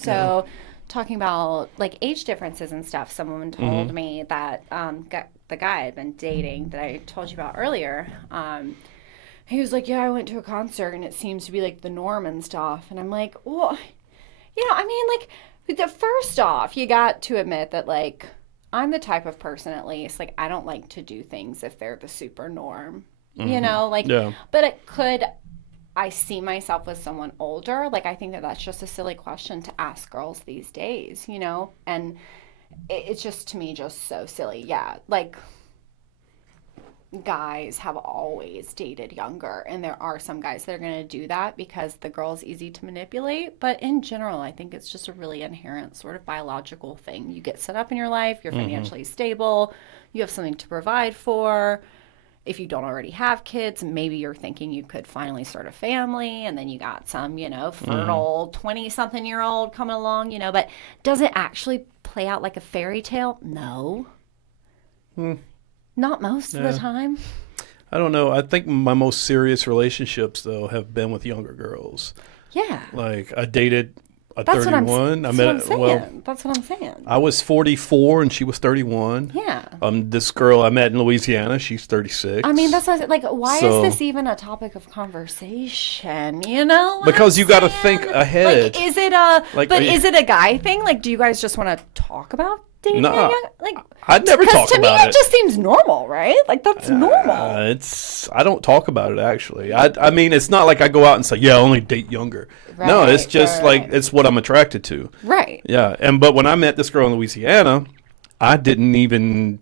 So talking about like age differences and stuff, someone Mm-hmm. told me that the guy I'd been dating that I told you about earlier, he was like, yeah, I went to a concert and it seems to be like the norm and stuff. And I'm like, well, I mean, like, the first off, you got to admit that, like, I'm the type of person, at least, like, I don't like to do things if they're the super norm, you know, like, Yeah. but I see myself with someone older. Like, I think that that's just a silly question to ask girls these days, you know, and it's just, to me, just so silly. Yeah. Like, guys have always dated younger, and there are some guys that are going to do that because the girl's easy to manipulate, but in general I think it's just a really inherent sort of biological thing. You get set up in your life, you're financially stable, you have something to provide for. If you don't already have kids, maybe you're thinking you could finally start a family, and then you got some, fertile 20-something-year-old coming along, but does it actually play out like a fairy tale? No. Not most of the time. I don't know. I think my most serious relationships though have been with younger girls. Yeah. Like I dated a That's what 31. I'm saying. That's what I'm saying. I was 44 and she was 31. Yeah. This girl I met in Louisiana, she's 36. I mean, that's what, like, why So- is this even a topic of conversation? You know? what Because I'm you got to saying? think ahead. Like, is it are you- a guy thing? Like, do you guys just want to talk about dating? No, Like, I'd never because talk to me about that it. just seems normal, right? Like, that's normal. I don't talk about it actually. I mean, it's not like I go out and say, yeah, I only date younger. No, it's Right, just right, like right. it's what I'm attracted to. Right. Yeah, but when I met this girl in Louisiana, I didn't even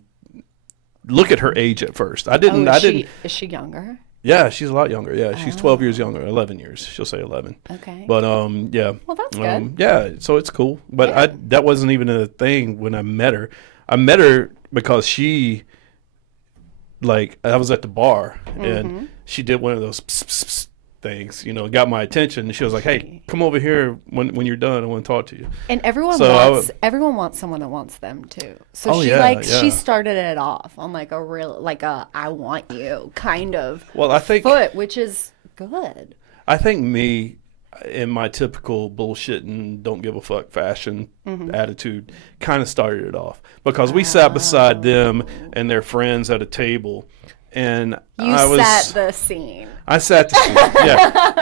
look at her age at first. I didn't. Is she younger? Yeah, she's a lot younger. Yeah, she's 12 years younger, 11 years. She'll say 11. Okay. But yeah. Well, that's good. Yeah, so it's cool. But Yeah. that wasn't even a thing when I met her. I met her because she, like, I was at the bar and she did one of those pss, pss, pss things, got my attention. And she was like, "Hey, come over here when you're done. I want to talk to you." And everyone So everyone wants someone that wants them too. So Oh, she yeah, she yeah. started it off on like a real I want you kind of Well, I think foot, which is good. me, in my typical bullshit and don't give a fuck fashion attitude, kind of started it off because we sat beside them and their friends at a table, and You set the scene. I sat the scene. Yeah.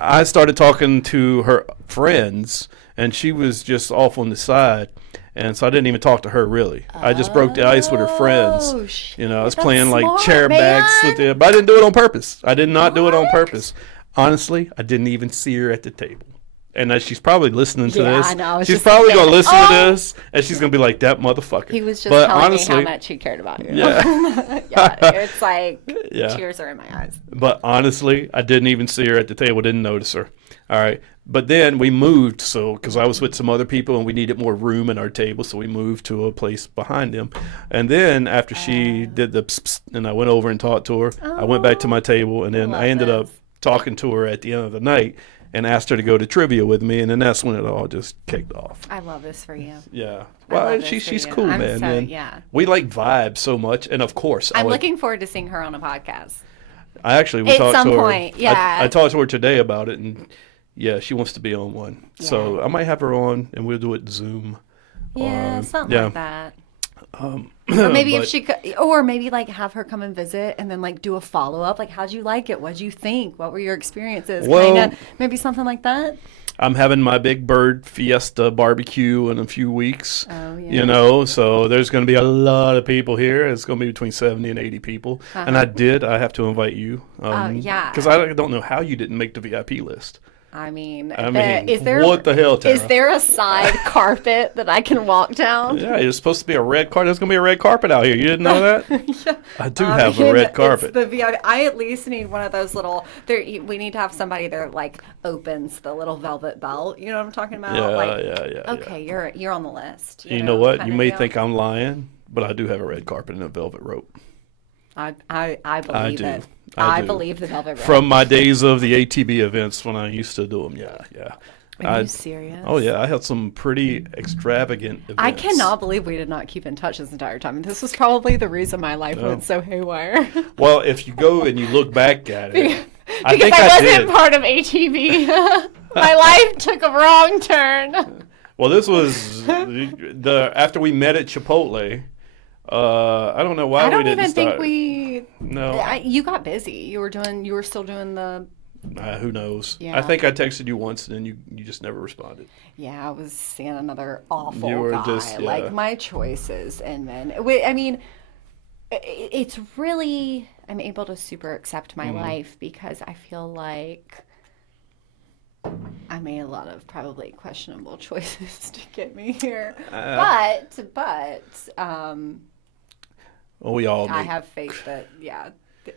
I started talking to her friends, and she was just off on the side. And so I didn't even talk to her really. I just broke the ice with her friends. Oh, shit. I was That's playing like smart, chair bags man. with them, but I didn't do it on purpose. I did not do it on What? purpose. Honestly, I didn't even see her at the table. And she's probably listening to Yeah, this. I know. I was She's just probably thinking, going to listen oh. to this, and she's going to be like, that motherfucker. He was just But telling honestly, me how much he cared about you. Yeah. Yeah, it's like Yeah. tears are in my eyes. But honestly, I didn't even see her at the table, didn't notice her. All right. But then we moved, because I was with some other people and we needed more room in our table, so we moved to a place behind them. And then after she did the pss, pss, and I went over and talked to her, I went back to my table, and then Love I ended up this. talking to her at the end of the night and asked her to go to trivia with me, and then that's when it all just kicked off. I love this for you. Yeah. I love Well, this for she's you. cool, I'm man. so- And yeah. we like vibe so much, and of course, I'm looking forward to seeing her on a podcast. I actually we At talked some to her. point, yeah. I talked to her today about it, and yeah, she wants to be on one. So I might have her on, and we'll do it Zoom. Yeah, or- something yeah. like that. Or maybe if but- she could, or maybe like have her come and visit and then like do a follow up. Like, how'd you like it? What'd you think? What were your experiences? Well- Kinda, maybe something like that. I'm having my big bird fiesta barbecue in a few weeks. Oh, yeah. You know, so there's going to be a lot of people here. It's going to be between 70 and 80 people. And I have to invite you. Yeah. Because I don't know how you didn't make the VIP list. I mean, Is there, what the hell, Tara? Is there a side carpet that I can walk down? Yeah, it's supposed to be a red carpet. There's going to be a red carpet out here. You didn't know that? Yeah. I do have a red carpet. It's the VIP. I at least need one of those little. We need to have somebody there like opens the little velvet belt. You know what I'm talking about? Yeah. Okay, you're on the list. You know what? You may think I'm lying, but I do have a red carpet and a velvet rope. I believe it. I I do. believe the velvet rope. From my days of the ATB events when I used to do them. Yeah. Are you serious? Oh, yeah. I had some pretty extravagant events. I cannot believe we did not keep in touch this entire time. This was probably the reason my life went so haywire. Well, if you go and you look back at it, I because think I wasn't did. part of ATV. My life took a wrong turn. Well, this was after we met at Chipotle. I don't know why we didn't I don't even start. think we. No. You got busy. You were still doing the. Who knows? Yeah. I think I texted you once and then you just never responded. Yeah, I was seeing another awful You were guy. just, yeah. Like my choices, and then I mean, it's really I'm able to super accept my life because I feel like I made a lot of probably questionable choices to get me here. But well, we all I make, have faith that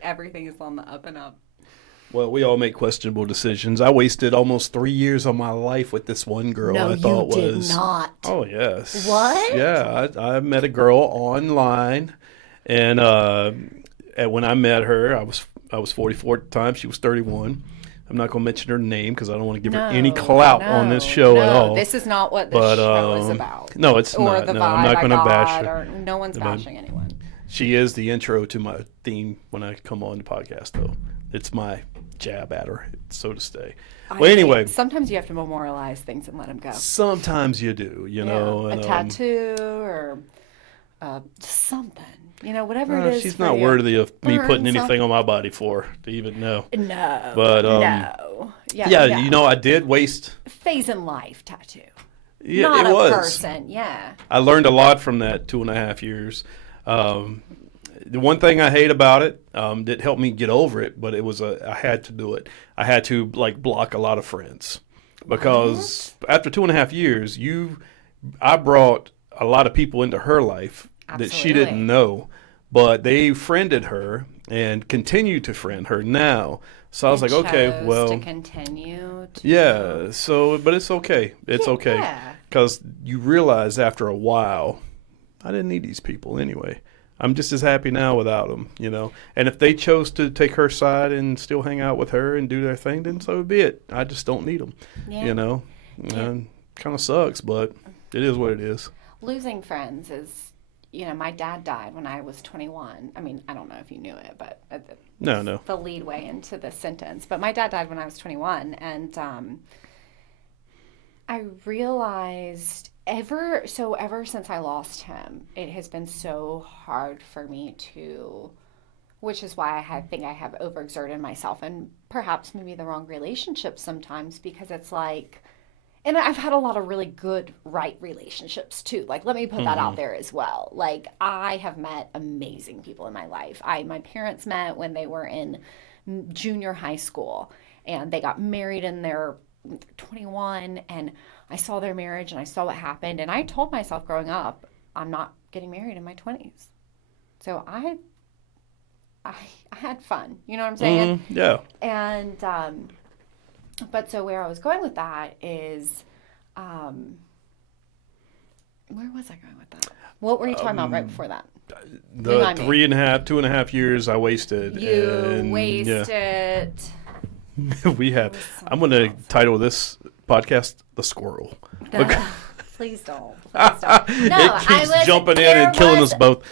everything is on the up and up. well, we all make questionable decisions. I wasted almost 3 years of my life with this one girl. No, I thought you did was not. Oh yes. What? Yeah, I met a girl online, and when I met her, I was 44 at the time. She was 31. I'm not going to mention her name because I don't want to give her any clout on this show at all. This is not what this show is about. No, it's or not. The No, vibe I'm not going to bash her. or no one's bashing anyone. She is the intro to my theme when I come on the podcast, though. It's my jab at her, so to say. Well, anyway. Sometimes you have to memorialize things and let them go. Sometimes you do, you know. A tattoo or something. You know, whatever it is. She's for not you. worthy of me Burn putting anything something. on my body for to even know. No. But, no. Yeah, you know, I did waste. Phase in life tattoo. Yeah, Not it a was. person. Yeah. I learned a lot from that 2.5 years. The one thing I hate about it that helped me get over it, but I had to do it. I had to block a lot of friends because after 2.5 years, I brought a lot of people into her life that she Absolutely. didn't know, but they friended her and continue to friend her now. So I was like, okay, chose well, to continue. yeah. So, but it's okay. It's okay Yeah. because you realize after a while, I didn't need these people anyway. I'm just as happy now without them, you know. And if they chose to take her side and still hang out with her and do their thing, then so be it. I just don't need them, you know. And kind of sucks, but it is what it is. Losing friends is, you know, my dad died when I was 21. I mean, I don't know if you knew it, but No. the lead way into the sentence. But my dad died when I was 21, and I realized ever since I lost him, it has been so hard for me which is why I think I have overexerted myself and perhaps maybe the wrong relationships sometimes, because it's like, and I've had a lot of really good, right relationships too. Like, let me put that out there as well. Like, I have met amazing people in my life. My parents met when they were in junior high school, and they got married in their 21, and I saw their marriage and I saw what happened, and I told myself growing up, I'm not getting married in my 20s. So I had fun, you know what I'm saying? Yeah. And but so where I was going with that is where was I going with that? What were you talking about right before that? The 2.5 years I wasted. You wasted. Yeah. I'm going to title this podcast "The Squirrel." Please don't. Please don't. No, It keeps jumping in and killing us both.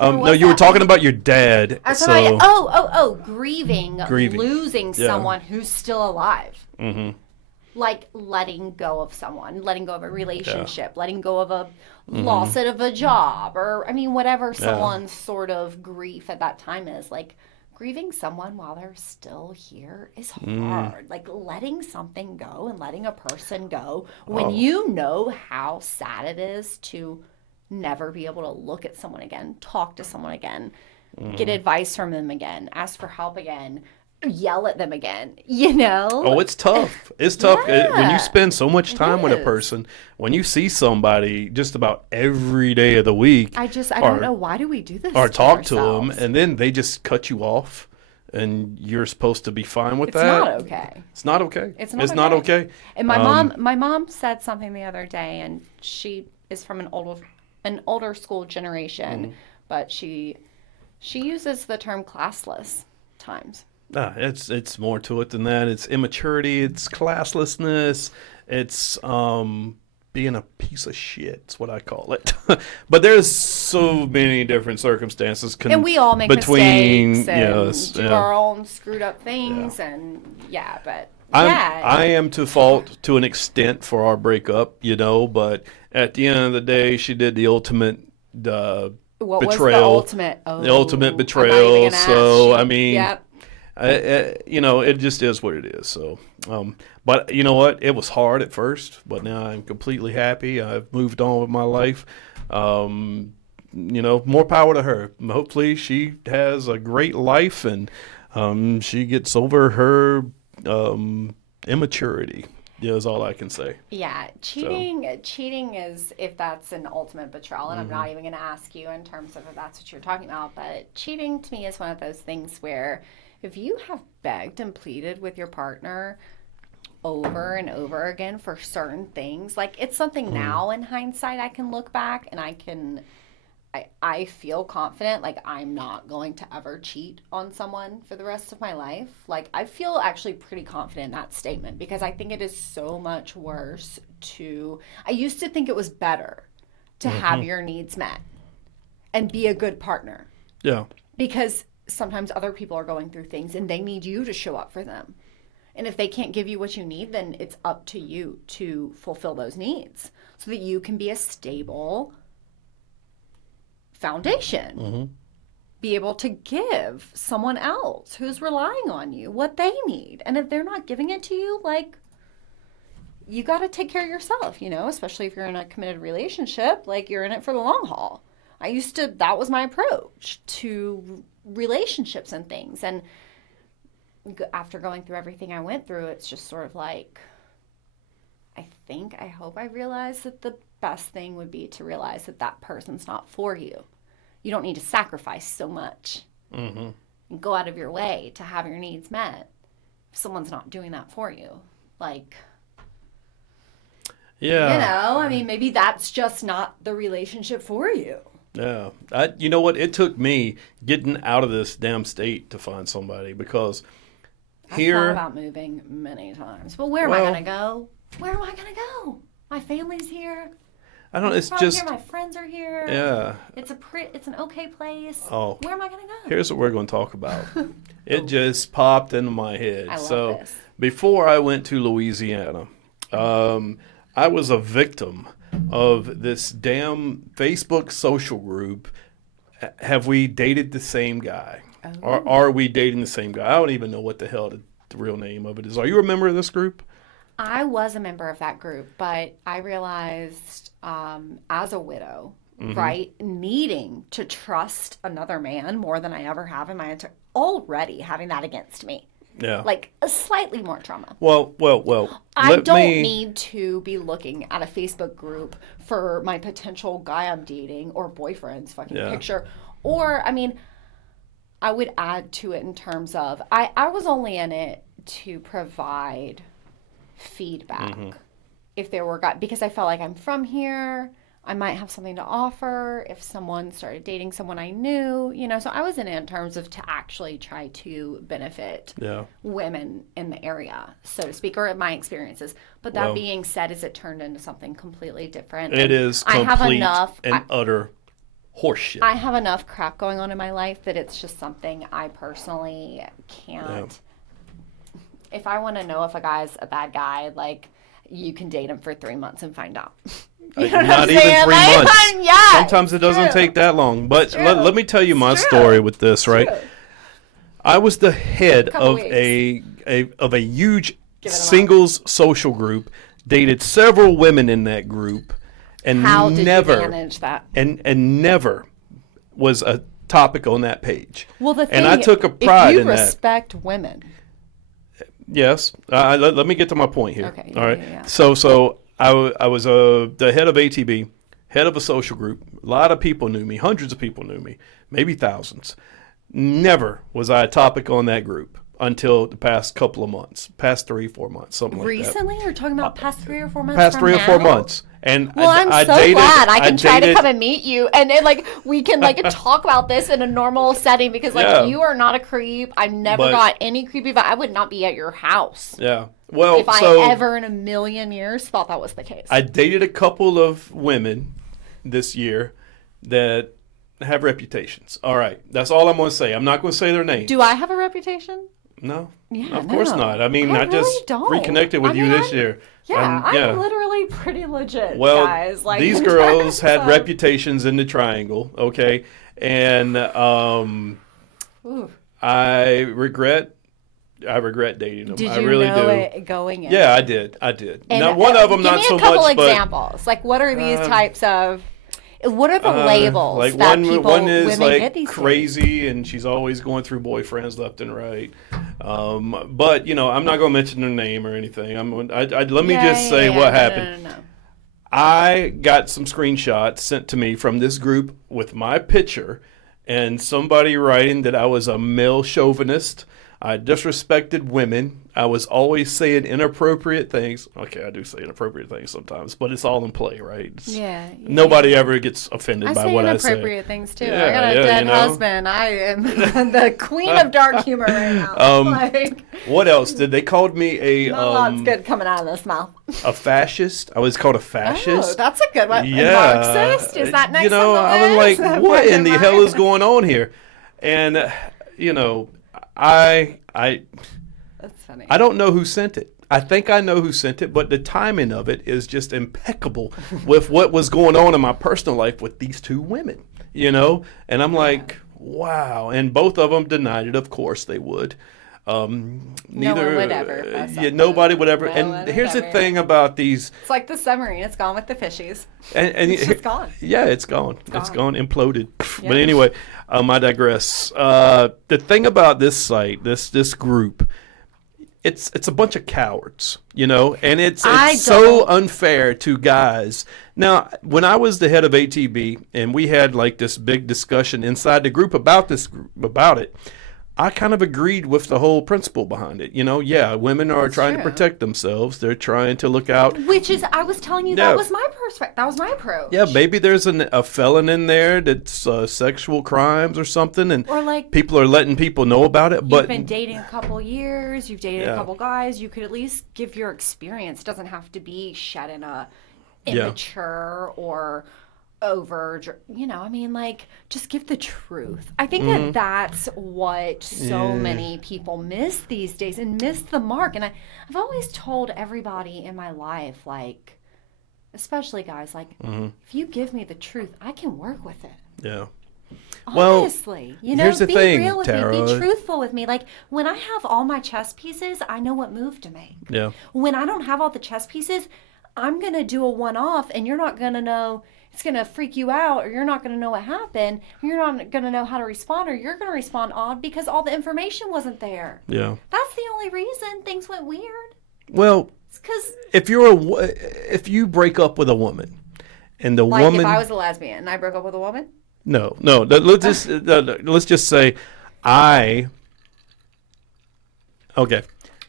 No, you were talking about your dad. I was talking about, grieving, Grieving. losing Yeah. someone who's still alive. Mm-hmm. Like letting go of someone, letting go of a relationship, letting go of a loss of a job, or I mean, whatever someone's sort of grief at that time is. Like grieving someone while they're still here is hard. Like letting something go and letting a person go when you know how sad it is to never be able to look at someone again, talk to someone again, get advice from them again, ask for help again, yell at them again, you know? Oh, it's tough. It's tough when you spend so much time with a is. person. When you see somebody just about every day of the week, I don't know, why do we do this or to talk to them, ourselves? and then they just cut you off, and you're supposed to be fine with It's that. not okay. It's not okay. It's It's not not okay. okay. And my mom said something the other day, and she is from an older school generation, but she uses the term classless times. It's more to it than that. It's immaturity. It's classlessness. It's being a piece of shit. That's what I call it. But there's so many different circumstances. And we all make between mistakes and do yeah. our own screwed up things, and but I am to fault to an extent for our breakup, but at the end of the day, she did the ultimate what betrayal. was the ultimate? The ultimate I'm not even betrayal. gonna So ask you. I mean, Yep. it just is what it is. So, but you know what? It was hard at first, but now I'm completely happy. I've moved on with my life. More power to her. Hopefully, she has a great life and she gets over her immaturity. Is all I can say. Yeah, cheating is, if that's an ultimate betrayal, and I'm not even going to ask you in terms of if that's what you're talking about, but cheating to me is one of those things where if you have begged and pleaded with your partner over and over again for certain things, like it's something now in hindsight I can look back and I feel confident, like I'm not going to ever cheat on someone for the rest of my life. Like I feel actually pretty confident in that statement because I think it is so much worse I used to think it was better to have your needs met and be a good partner. Yeah. Because sometimes other people are going through things and they need you to show up for them. And if they can't give you what you need, then it's up to you to fulfill those needs so that you can be a stable foundation. Be able to give someone else who's relying on you what they need. And if they're not giving it to you, like, you got to take care of yourself, especially if you're in a committed relationship, like you're in it for the long haul. That was my approach to relationships and things. And after going through everything I went through, it's just sort of like, I hope I realized that the best thing would be to realize that that person's not for you. You don't need to sacrifice so much and go out of your way to have your needs met if someone's not doing that for you. Like, yeah, maybe that's just not the relationship for you. Yeah. You know what? It took me getting out of this damn state to find somebody because I've thought about moving many times. But where am I going to go? Where am I going to go? My family's here. I don't know. It's I'm just here. My friends are here. Yeah. It's an okay place. Oh. Where am I going to go? Here's what we're going to talk about. It just popped into my head. I love this. Before I went to Louisiana, I was a victim of this damn Facebook social group. Have we dated the same guy? Oh. Or are we dating the same guy? I don't even know what the hell the real name of it is. Are you a member of this group? I was a member of that group, but I realized as a widow, right, needing to trust another man more than I ever have in my entire, already having that against me. Yeah. Like a slightly more trauma. Well. I don't need to be looking at a Facebook group for my potential guy I'm dating or boyfriend's fucking picture. Or, I would add to it in terms of, I was only in it to provide feedback. If there were guys, because I felt like I'm from here, I might have something to offer if someone started dating someone I knew, so I was in it in terms of to actually try to benefit women in the area, so to speak, or my experiences. But that being said, as it turned into something completely different. It is complete and utter horseshit. I have enough crap going on in my life that it's just something I personally can't. If I want to know if a guy's a bad guy, like, you can date him for 3 months and find out. Not even 3 months. Sometimes it doesn't take that long. But let me tell you my story with this, right? I was the head Couple of weeks. a huge Give it a singles social group. Dated several women in that group, and How did never you manage that? and never was a topic on that page. Well, the thing, and I took a pride if you in that. respect women. Yes. Let me get to my point here. Okay, All right. yeah. So I was the head of ATB, head of a social group. A lot of people knew me. Hundreds of people knew me. Maybe thousands. Never was I a topic on that group until the past couple of months, past 3-4 months, something like that. Recently, you're talking about past 3 or 4 months. Past from 3 or 4 now? months. And Well, I'm I so dated, glad I can try to dated- come and meet you, and then like we can like talk about this in a normal setting because like Yeah. you are not a creep. I've never But- got any creepy vibe. I would not be at your house Yeah. Well, if I so ever in a million years thought that was the case. I dated a couple of women this year that have reputations. All right. That's all I'm going to say. I'm not going to say their names. Do I have a reputation? No. Yeah, Of course no. not. I mean, I I just really don't. reconnected with I you mean, this I'm- year. Yeah, And, I'm literally pretty legit, Well, guys. Like these in girls terms had of- reputations in the triangle, okay? And Ooh. I regret dating them. Did I you really know do. it going in? Yeah, I did. And, Now, one of them give not me so a couple much, examples. Like, what are these types of? What are the labels like that one is women get like these days? crazy, and she's always going through boyfriends left and right. But I'm not going to mention her name or anything. Let me just say what happened. No. I got some screenshots sent to me from this group with my picture and somebody writing that I was a male chauvinist. I disrespected women. I was always saying inappropriate things. Okay, I do say inappropriate things sometimes, but it's all in play, right? Yeah. Nobody ever gets offended I by say what I say. inappropriate things too. Yeah, I got a yeah, dead you know. husband. I am the queen of dark humor right now. Like, What else? Did they called me a not a lot's good coming out of this mouth. a fascist? I was called a Oh, fascist. that's a good one. Yeah. Marxist? Is that next on the I was list? like, what in the hell is going on here? And I That's funny. I don't know who sent it. I think I know who sent it, but the timing of it is just impeccable with what was going on in my personal life with these two women, And I'm like, wow. And both of them denied it. Of course they would. Neither, would ever fess up nobody to would ever. it. No And one here's would the ever. thing about these. It's like the submarine. It's gone with the fishies. And It's just gone. Yeah, it's gone. It's gone, imploded. Yeah. But anyway, I digress. The thing about this site, this group, it's a bunch of cowards, and it's so unfair to guys. Now, when I was the head of ATB and we had like this big discussion inside the group about it, I kind of agreed with the whole principle behind it. Yeah, women are trying to true. protect themselves. They're trying to look out. Which is, I was telling you, Yeah. that was my perspective. That was my approach. Yeah, maybe there's a felon in there that's sexual crimes or something, and Or like, people are letting people know about it. But you've been dating a couple years, you've dated Yeah. a couple guys, you could at least give your experience. It doesn't have to be shed in a Yeah. immature or over, just give the truth. I think Mm-hmm. that that's what so many people miss these days and miss the mark. And I've always told everybody in my life, like, especially guys, like, if you give me the truth, I can work with it. yeah, Well, Honestly, here's the be thing, real with me, Tara. be truthful with me. Like, when I have all my chess pieces, I know what move to make. yeah, When I don't have all the chess pieces, I'm going to do a one-off, and you're not going to know. It's going to freak you out, or you're not going to know what happened. You're not going to know how to respond, or you're going to respond odd because all the information wasn't there. yeah. That's the only reason things went weird. Well, It's because, if you break up with a woman, and the like, woman, if I was a lesbian and I broke up with a woman, no, let's just say, okay.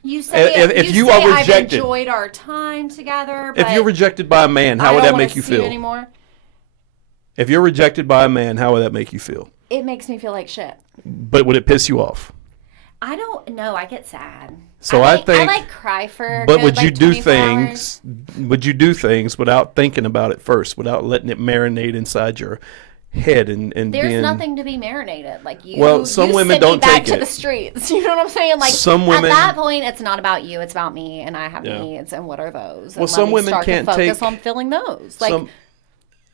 you say, If you say are I've rejected- enjoyed our time together, but If you're rejected by a man, how I would don't that wanna make you see feel? anymore. If you're rejected by a man, how would that make you feel? It makes me feel like shit. But would it piss you off? I don't know. I get sad. So I I think- I cry for. a But good, would you like, do 24 hours. things? Would you do things without thinking about it first, without letting it marinate inside your head and There's being? nothing to be marinated. Like you. Well, some you women sent me don't back take to it. the streets. You know what I'm saying? Like Some women- At that point, it's not about you. It's about me, and I have Yeah. needs, and what are those? Well, and some let me women start can't to focus take- on filling those. Like Some,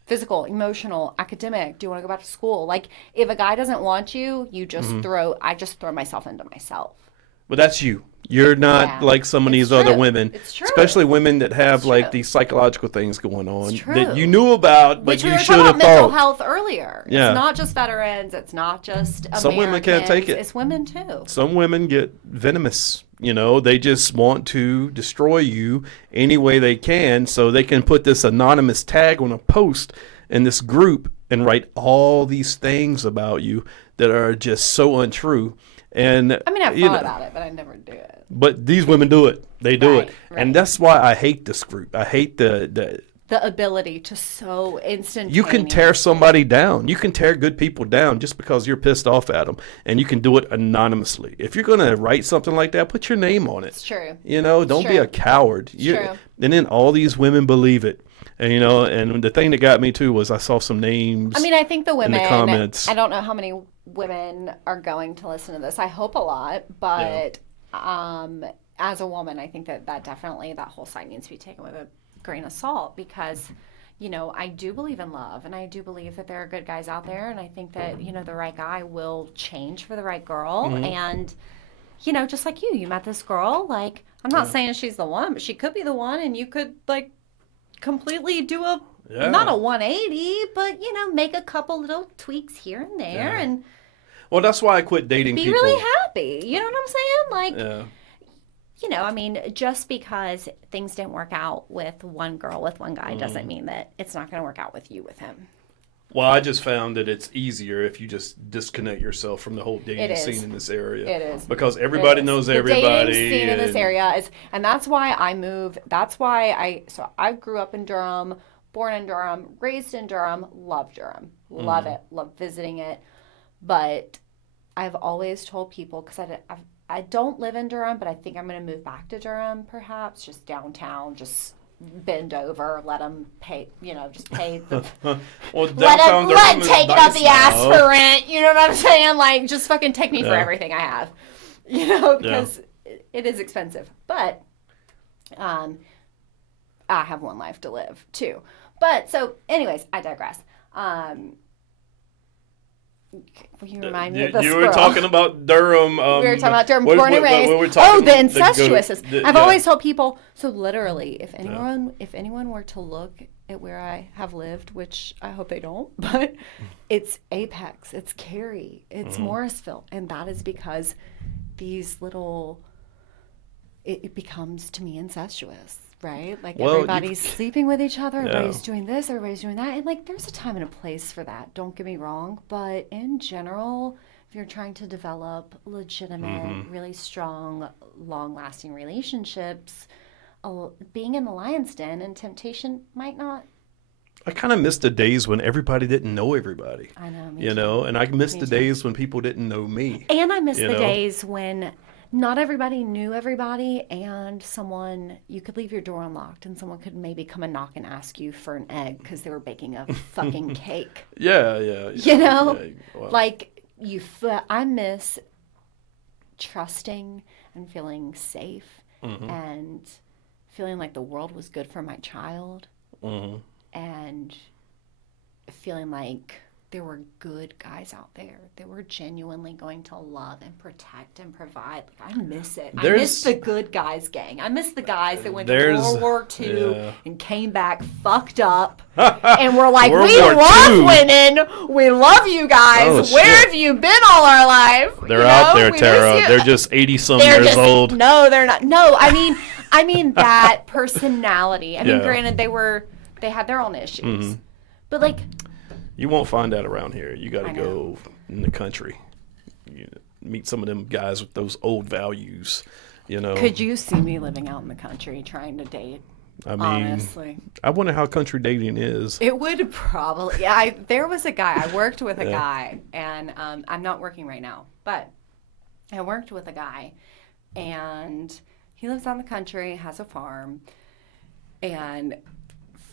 physical, emotional, academic. Do you want to go back to school? Like, if a guy doesn't want you, you just I just throw myself into myself. But that's you. You're not like some of these other women, It's true. especially women that have It's like true. these psychological things going on It's true. that you knew about, but Which we you were should talking have about mental thought. health earlier. Yeah. It's not just veterans. It's not just Americans. Some women can't take it. It's women too. Some women get venomous. They just want to destroy you any way they can so they can put this anonymous tag on a post in this group and write all these things about you that are just so untrue. And I mean, I've thought about it, but I never do it. But these women do it. They do it. Right. And that's why I hate this group. I hate the ability to so instantaneously. you can tear somebody down. You can tear good people down just because you're pissed off at them. And you can do it anonymously. If you're going to write something like that, put your name on it. It's true. Don't be a coward. True. And then all these women believe it. And, and the thing that got me too was I saw some names. I mean, I think the women, in the comments. I don't know how many women are going to listen to this. I hope a lot, but as a woman, I think that definitely, that whole site needs to be taken with a grain of salt because, I do believe in love and I do believe that there are good guys out there. And I think that, the right guy will change for the right girl. Mm-hmm. And, just like you met this girl, like, I'm not saying she's the one, but she could be the one and you could like completely do not a 180, but make a couple little tweaks here and there and well, that's why I quit dating be people. really happy. You know what I'm saying? Like, Yeah. I mean, just because things didn't work out with one girl, with one guy, doesn't mean that it's not going to work out with you, with him. Well, I just found that it's easier if you just disconnect yourself from the whole dating scene in this area. It is. Because everybody knows everybody. The dating scene in this area is, and that's why I moved. That's why I grew up in Durham, born in Durham, raised in Durham, love Durham. Love it. Love visiting it. But I've always told people, because I don't live in Durham, but I think I'm going to move back to Durham, perhaps, just downtown, just bend over, let them pay, just pay the... Well, let take it up the ass for rent, you know what I'm saying? Like, just fucking take me for everything I have, because it is expensive. But I have one life to live, too. But, so, anyways, I digress. You remind me of the You were talking about Durham. We were talking about Durham, born and raised. The incestuous. I've always told people, so literally, if anyone were to look at where I have lived, which I hope they don't, but it's Apex, it's Cary, it's Morrisville, and that is because these little, it becomes to me incestuous. Right? Like, everybody's sleeping with each other. Everybody's doing this. Everybody's doing that. And, like, there's a time and a place for that. Don't get me wrong. But in general, if you're trying to develop legitimate, really strong, long-lasting relationships, being in the lion's den and temptation might not. I kind of miss the days when everybody didn't know everybody. I know. Me too. And I miss the days when people didn't know me. And I miss the days when not everybody knew everybody, and you could leave your door unlocked and someone could maybe come and knock and ask you for an egg because they were baking a fucking cake. Yeah. Well, like, I miss trusting and feeling safe and feeling like the world was good for my child and feeling like there were good guys out there that were genuinely going to love and protect and provide. Like, I miss it. I miss the good guys gang. I miss the guys that went to World War II and came back fucked up and were like, we love women. We love you guys. Where have you been all our life? They're out there, Tara. They're just 80-some years old. No, they're not. No, I mean that personality. I mean, granted, they had their own issues. But, like... You won't find that around here. You got to go in the country. Meet some of them guys with those old values, Could you see me living out in the country trying to date? I mean, honestly, I wonder how country dating is. It would probably. There was a guy. I worked with a guy, and I'm not working right now, but I worked with a guy, and he lives out in the country, has a farm, and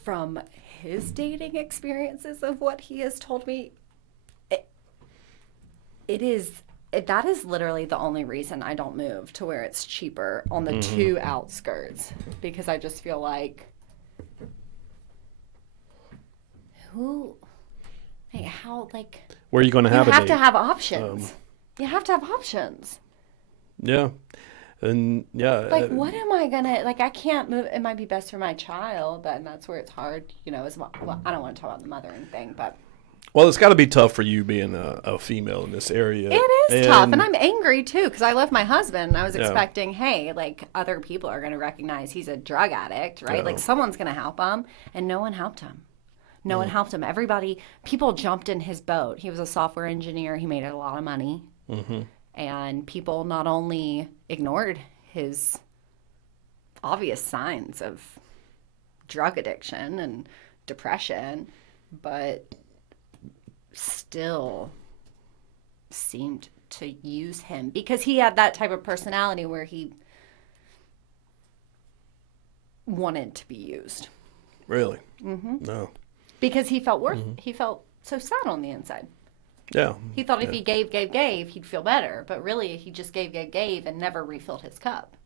from his dating experiences of what he has told me, that is literally the only reason I don't move to where it's cheaper on the two outskirts, because I just feel like, who, like, how, like, Where are you going to have you a have date? to have options. You have to have options. Yeah. And yeah. Like, what am I gonna, like, I can't move. It might be best for my child, but and that's where it's hard, well, I don't want to talk about the mothering thing, but Well, it's got to be tough for you being a female in this area. it is tough. And I'm angry too, because I love my husband. And I was expecting, hey, like, other people are going to recognize he's a drug addict, right? Yeah. Like, someone's going to help him. And no one helped him. No one helped him. People jumped in his boat. He was a software engineer. He made a lot of money. Mm-hmm. And people not only ignored his obvious signs of drug addiction and depression, but still seemed to use him because he had that type of personality where he wanted to be used. Really? Mm-hmm. No. Because he felt he felt so sad on the inside. Yeah. He thought if he gave, he'd feel better. But really, he just gave, and never refilled his cup.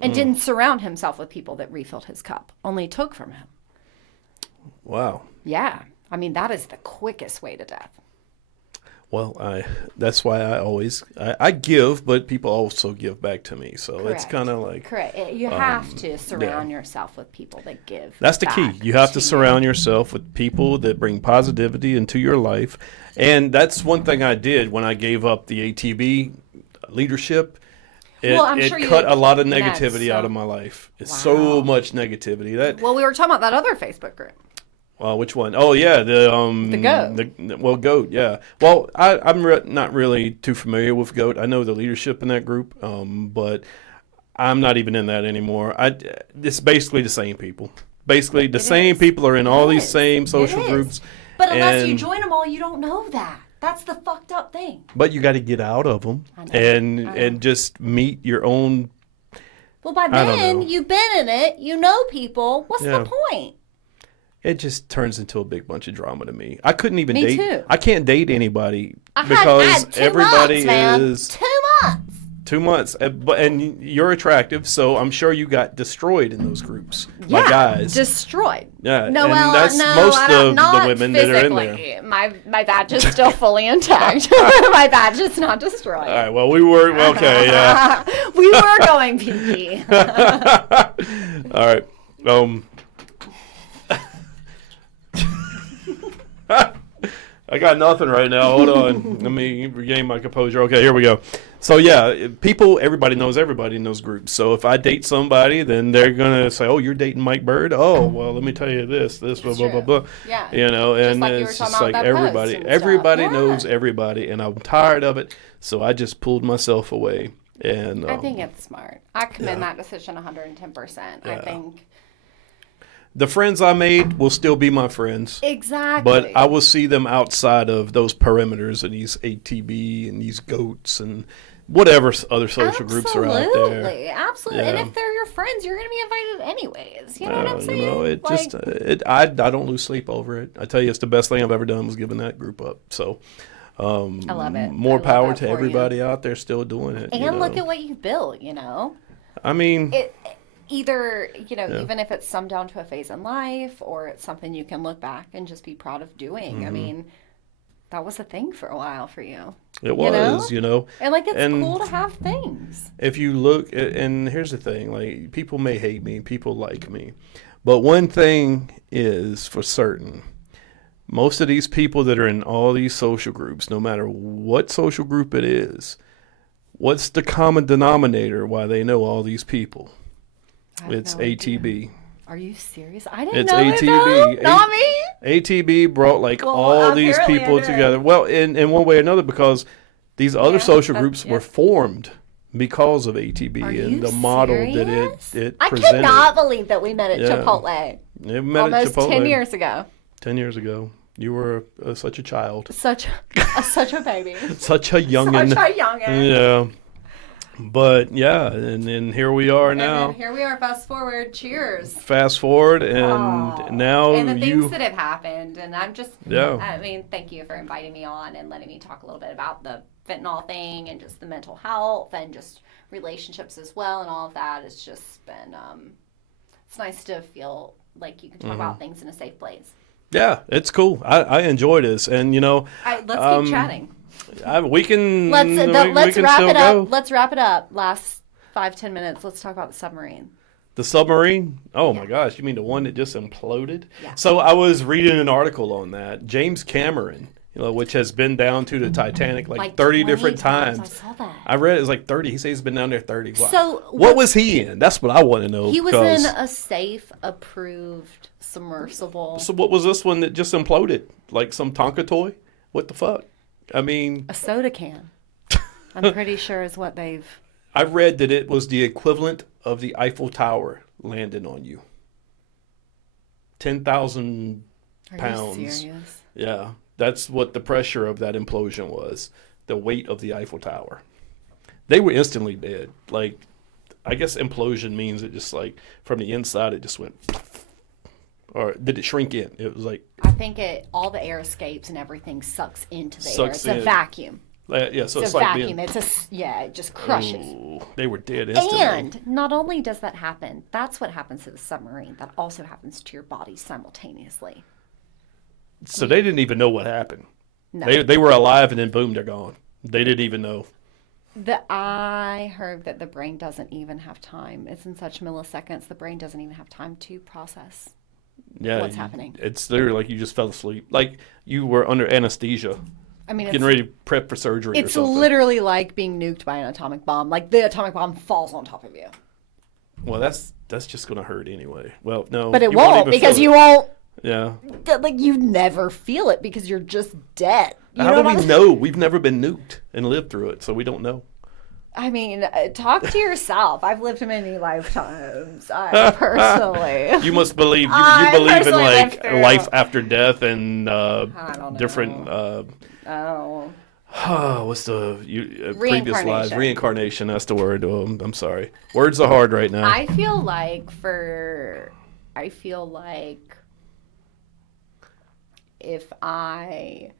And didn't surround himself with people that refilled his cup, only took from him. Wow. Yeah. I mean, that is the quickest way to death. Well, that's why I give, but people also give back to me. So Correct. it's kind of like. Correct. You have to surround yourself with people that give. That's the key. You have to surround yourself with people that bring positivity into your life. And that's one thing I did when I gave up the ATB leadership. It cut a lot of negativity out of my life. It's so much negativity. Well, we were talking about that other Facebook group. Well, which one? Oh, yeah, the GOAT. GOAT, yeah. Well, I'm not really too familiar with GOAT. I know the leadership in that group, but I'm not even in that anymore. It's basically the same people. Basically, the same people are in all these same social groups. But unless you join them all, you don't know that. That's the fucked up thing. But you got to get out of them and just meet your own. Well, by then, you've been in it. You know people. What's the point? It just turns into a big bunch of drama to me. I couldn't even Me date. too. I can't date anybody I because had 2 everybody months, man. is 2 months. 2 months. And you're attractive, so I'm sure you got destroyed in those groups by guys. Destroyed. Yeah, No, and well, that's no, most of not the women that are in there. physically. My badge is still fully intact. My badge is not destroyed. All right. Well, we were okay. Yeah. We were going pee-pee. All right. I got nothing right now. Hold on. Let me regain my composure. Okay, here we go. So, yeah, everybody knows everybody in those groups. So if I date somebody, then they're going to say, oh, you're dating Mike Bird? Oh, well, let me tell you this, blah, blah, blah, blah. Yeah. And like it's just like everybody knows everybody, and I'm tired of it. So I just pulled myself away. And I think it's smart. I commend that decision 110%. I think the friends I made will still be my friends. exactly. But I will see them outside of those perimeters of these ATB and these goats and whatever other social groups are out there. Absolutely. Yeah. And if they're your friends, you're going to be invited anyways. You know what I'm saying? I don't lose sleep over it. I tell you, it's the best thing I've ever done was giving that group up. So I love it. More power to everybody out there still doing it. And look at what you've built, I mean... Either, even if it's summed down to a phase in life or it's something you can look back and just be proud of doing. Mm-hmm. I mean, that was a thing for a while for you. It was, And it's cool to have things. If you look, and here's the thing, like, people may hate me, people like me. But one thing is for certain. Most of these people that are in all these social groups, no matter what social group it is, what's the common denominator why they know all these people? It's ATB. Are you serious? I didn't know ATB. It, though. Not me. ATB brought all these people together. Well, in one way or another, because these other social groups were formed because of ATB and the model that it I presented. I cannot believe that we met at Chipotle. Almost 10 years ago. 10 years ago. You were such a child. Such a baby. Such a youngin'. Such a youngin'. Yeah. But yeah, and then here we are now. And here we are. Fast forward. Cheers. Fast forward, and now and the things that have happened, and I'm just. Yeah. I mean, thank you for inviting me on and letting me talk a little bit about the fentanyl thing and just the mental health and just relationships as well and all of that. It's just been. It's nice to feel like you can talk about things in a safe place. Yeah, it's cool. I enjoy this, and Let's keep chatting. We can Let's can wrap still it up. go. Let's wrap it up. Last 5-10 minutes. Let's talk about the submarine. The submarine? Oh Yeah. my gosh, you mean the one that just imploded? Yeah. So I was reading an article on that. James Cameron, which has been down to the Titanic like 30 different times. I saw that. I read it was like 30. He says he's been down there 30. Wow. So what was he in? That's what I want to know. He was 'cause- in a safe, approved submersible. So what was this one that just imploded? Like some Tonka toy? What the fuck? I mean, A soda can. I'm pretty sure is what they've. I read that it was the equivalent of the Eiffel Tower landing on you. 10,000 Are pounds. you serious? Yeah, that's what the pressure of that implosion was. The weight of the Eiffel Tower. They were instantly dead. Like, I guess implosion means it just like from the inside it just went. Or did it shrink in? It was like. I think all the air escapes and everything sucks into the air. Sucks It's a in. vacuum. Yeah, so It's it's a like vacuum. being. It just crushes. Ooh, they were dead instantly. And not only does that happen, that's what happens to the submarine. That also happens to your body simultaneously. So they didn't even know what happened. No. They were alive and then boom, they're gone. They didn't even know. I heard that the brain doesn't even have time. It's in such milliseconds. The brain doesn't even have time to process what's happening. It's literally like you just fell asleep. Like you were under anesthesia, I mean, getting ready to prep for surgery or it's something. literally like being nuked by an atomic bomb. Like the atomic bomb falls on top of you. Well, that's just going to hurt anyway. Well, no. But it you won't even because feel you it. won't. Yeah. Like you never feel it because you're just dead. You How know do what we I'm- know? We've never been nuked and lived through it, so we don't know. I mean, talk to yourself. I've lived many lifetimes. I personally. You must believe you I believe in personally like lived through- life after death and don't different. Oh. What's the previous lives? Reincarnation. Reincarnation. That's the word. I'm sorry. Words are hard right now. I feel like if I,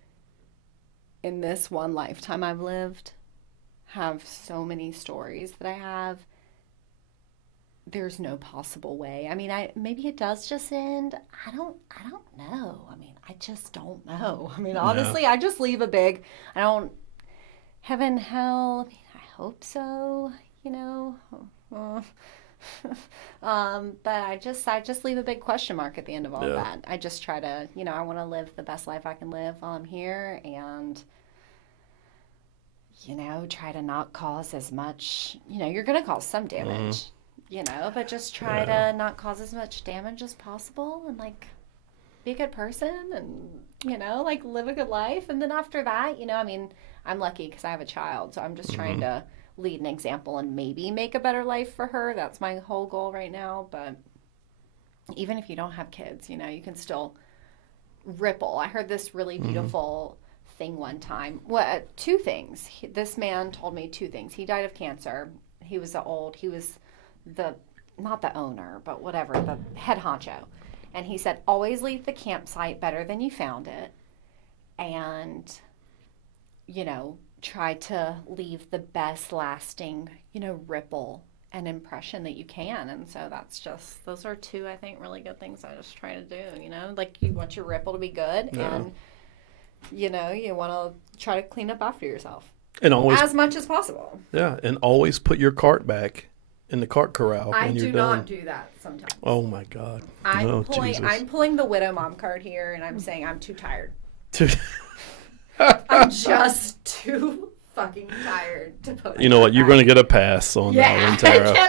in this one lifetime I've lived, have so many stories that I have, there's no possible way. I mean, maybe it does just end. I don't know. I mean, I just don't know. I mean, honestly, I just leave heaven, hell. I mean, I hope so, but I just leave a big question mark at the end of all of that. I just try to, I want to live the best life I can live while I'm here and try to not cause as much, you're going to cause some damage, but just try to not cause as much damage as possible and like be a good person and, like live a good life. And then after that, I mean, I'm lucky because I have a child. So I'm just trying to lead an example and maybe make a better life for her. That's my whole goal right now. But even if you don't have kids, you can still ripple. I heard this really beautiful thing one time. Well, two things. This man told me two things. He died of cancer. He was not the owner, but whatever, the head honcho. And he said, always leave the campsite better than you found it. And, try to leave the best lasting, ripple and impression that you can. And so those are two, I think, really good things I just try to do, like you want your ripple to be good and, you want to try to clean up after yourself and always as much as possible. Yeah, and always put your cart back in the cart corral when you're done. Not do that sometimes. Oh my God! I'm Jesus. pulling the widow mom card here, and I'm saying I'm too tired. I'm just too fucking tired to put. You know what? You're going to get a pass on that one, Tara. Can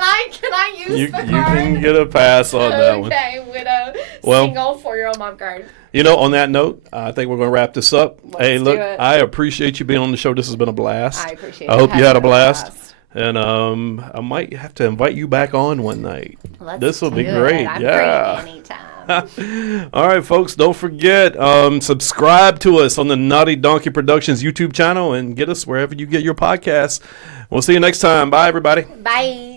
I use You the card? can get a pass on that one. Okay, widow, Well, single 4-year-old mom card. On that note, I think we're going to wrap this up. Hey, do look, it. I appreciate you being on the show. This has been a blast. I appreciate I it. hope you had a blast. blast. And I might have to invite you back on one night. This will be do great. it. I'm Yeah. free anytime. All right, folks, don't forget, subscribe to us on the Naughty Donkey Productions YouTube channel and get us wherever you get your podcasts. We'll see you next time. Bye, everybody. Bye.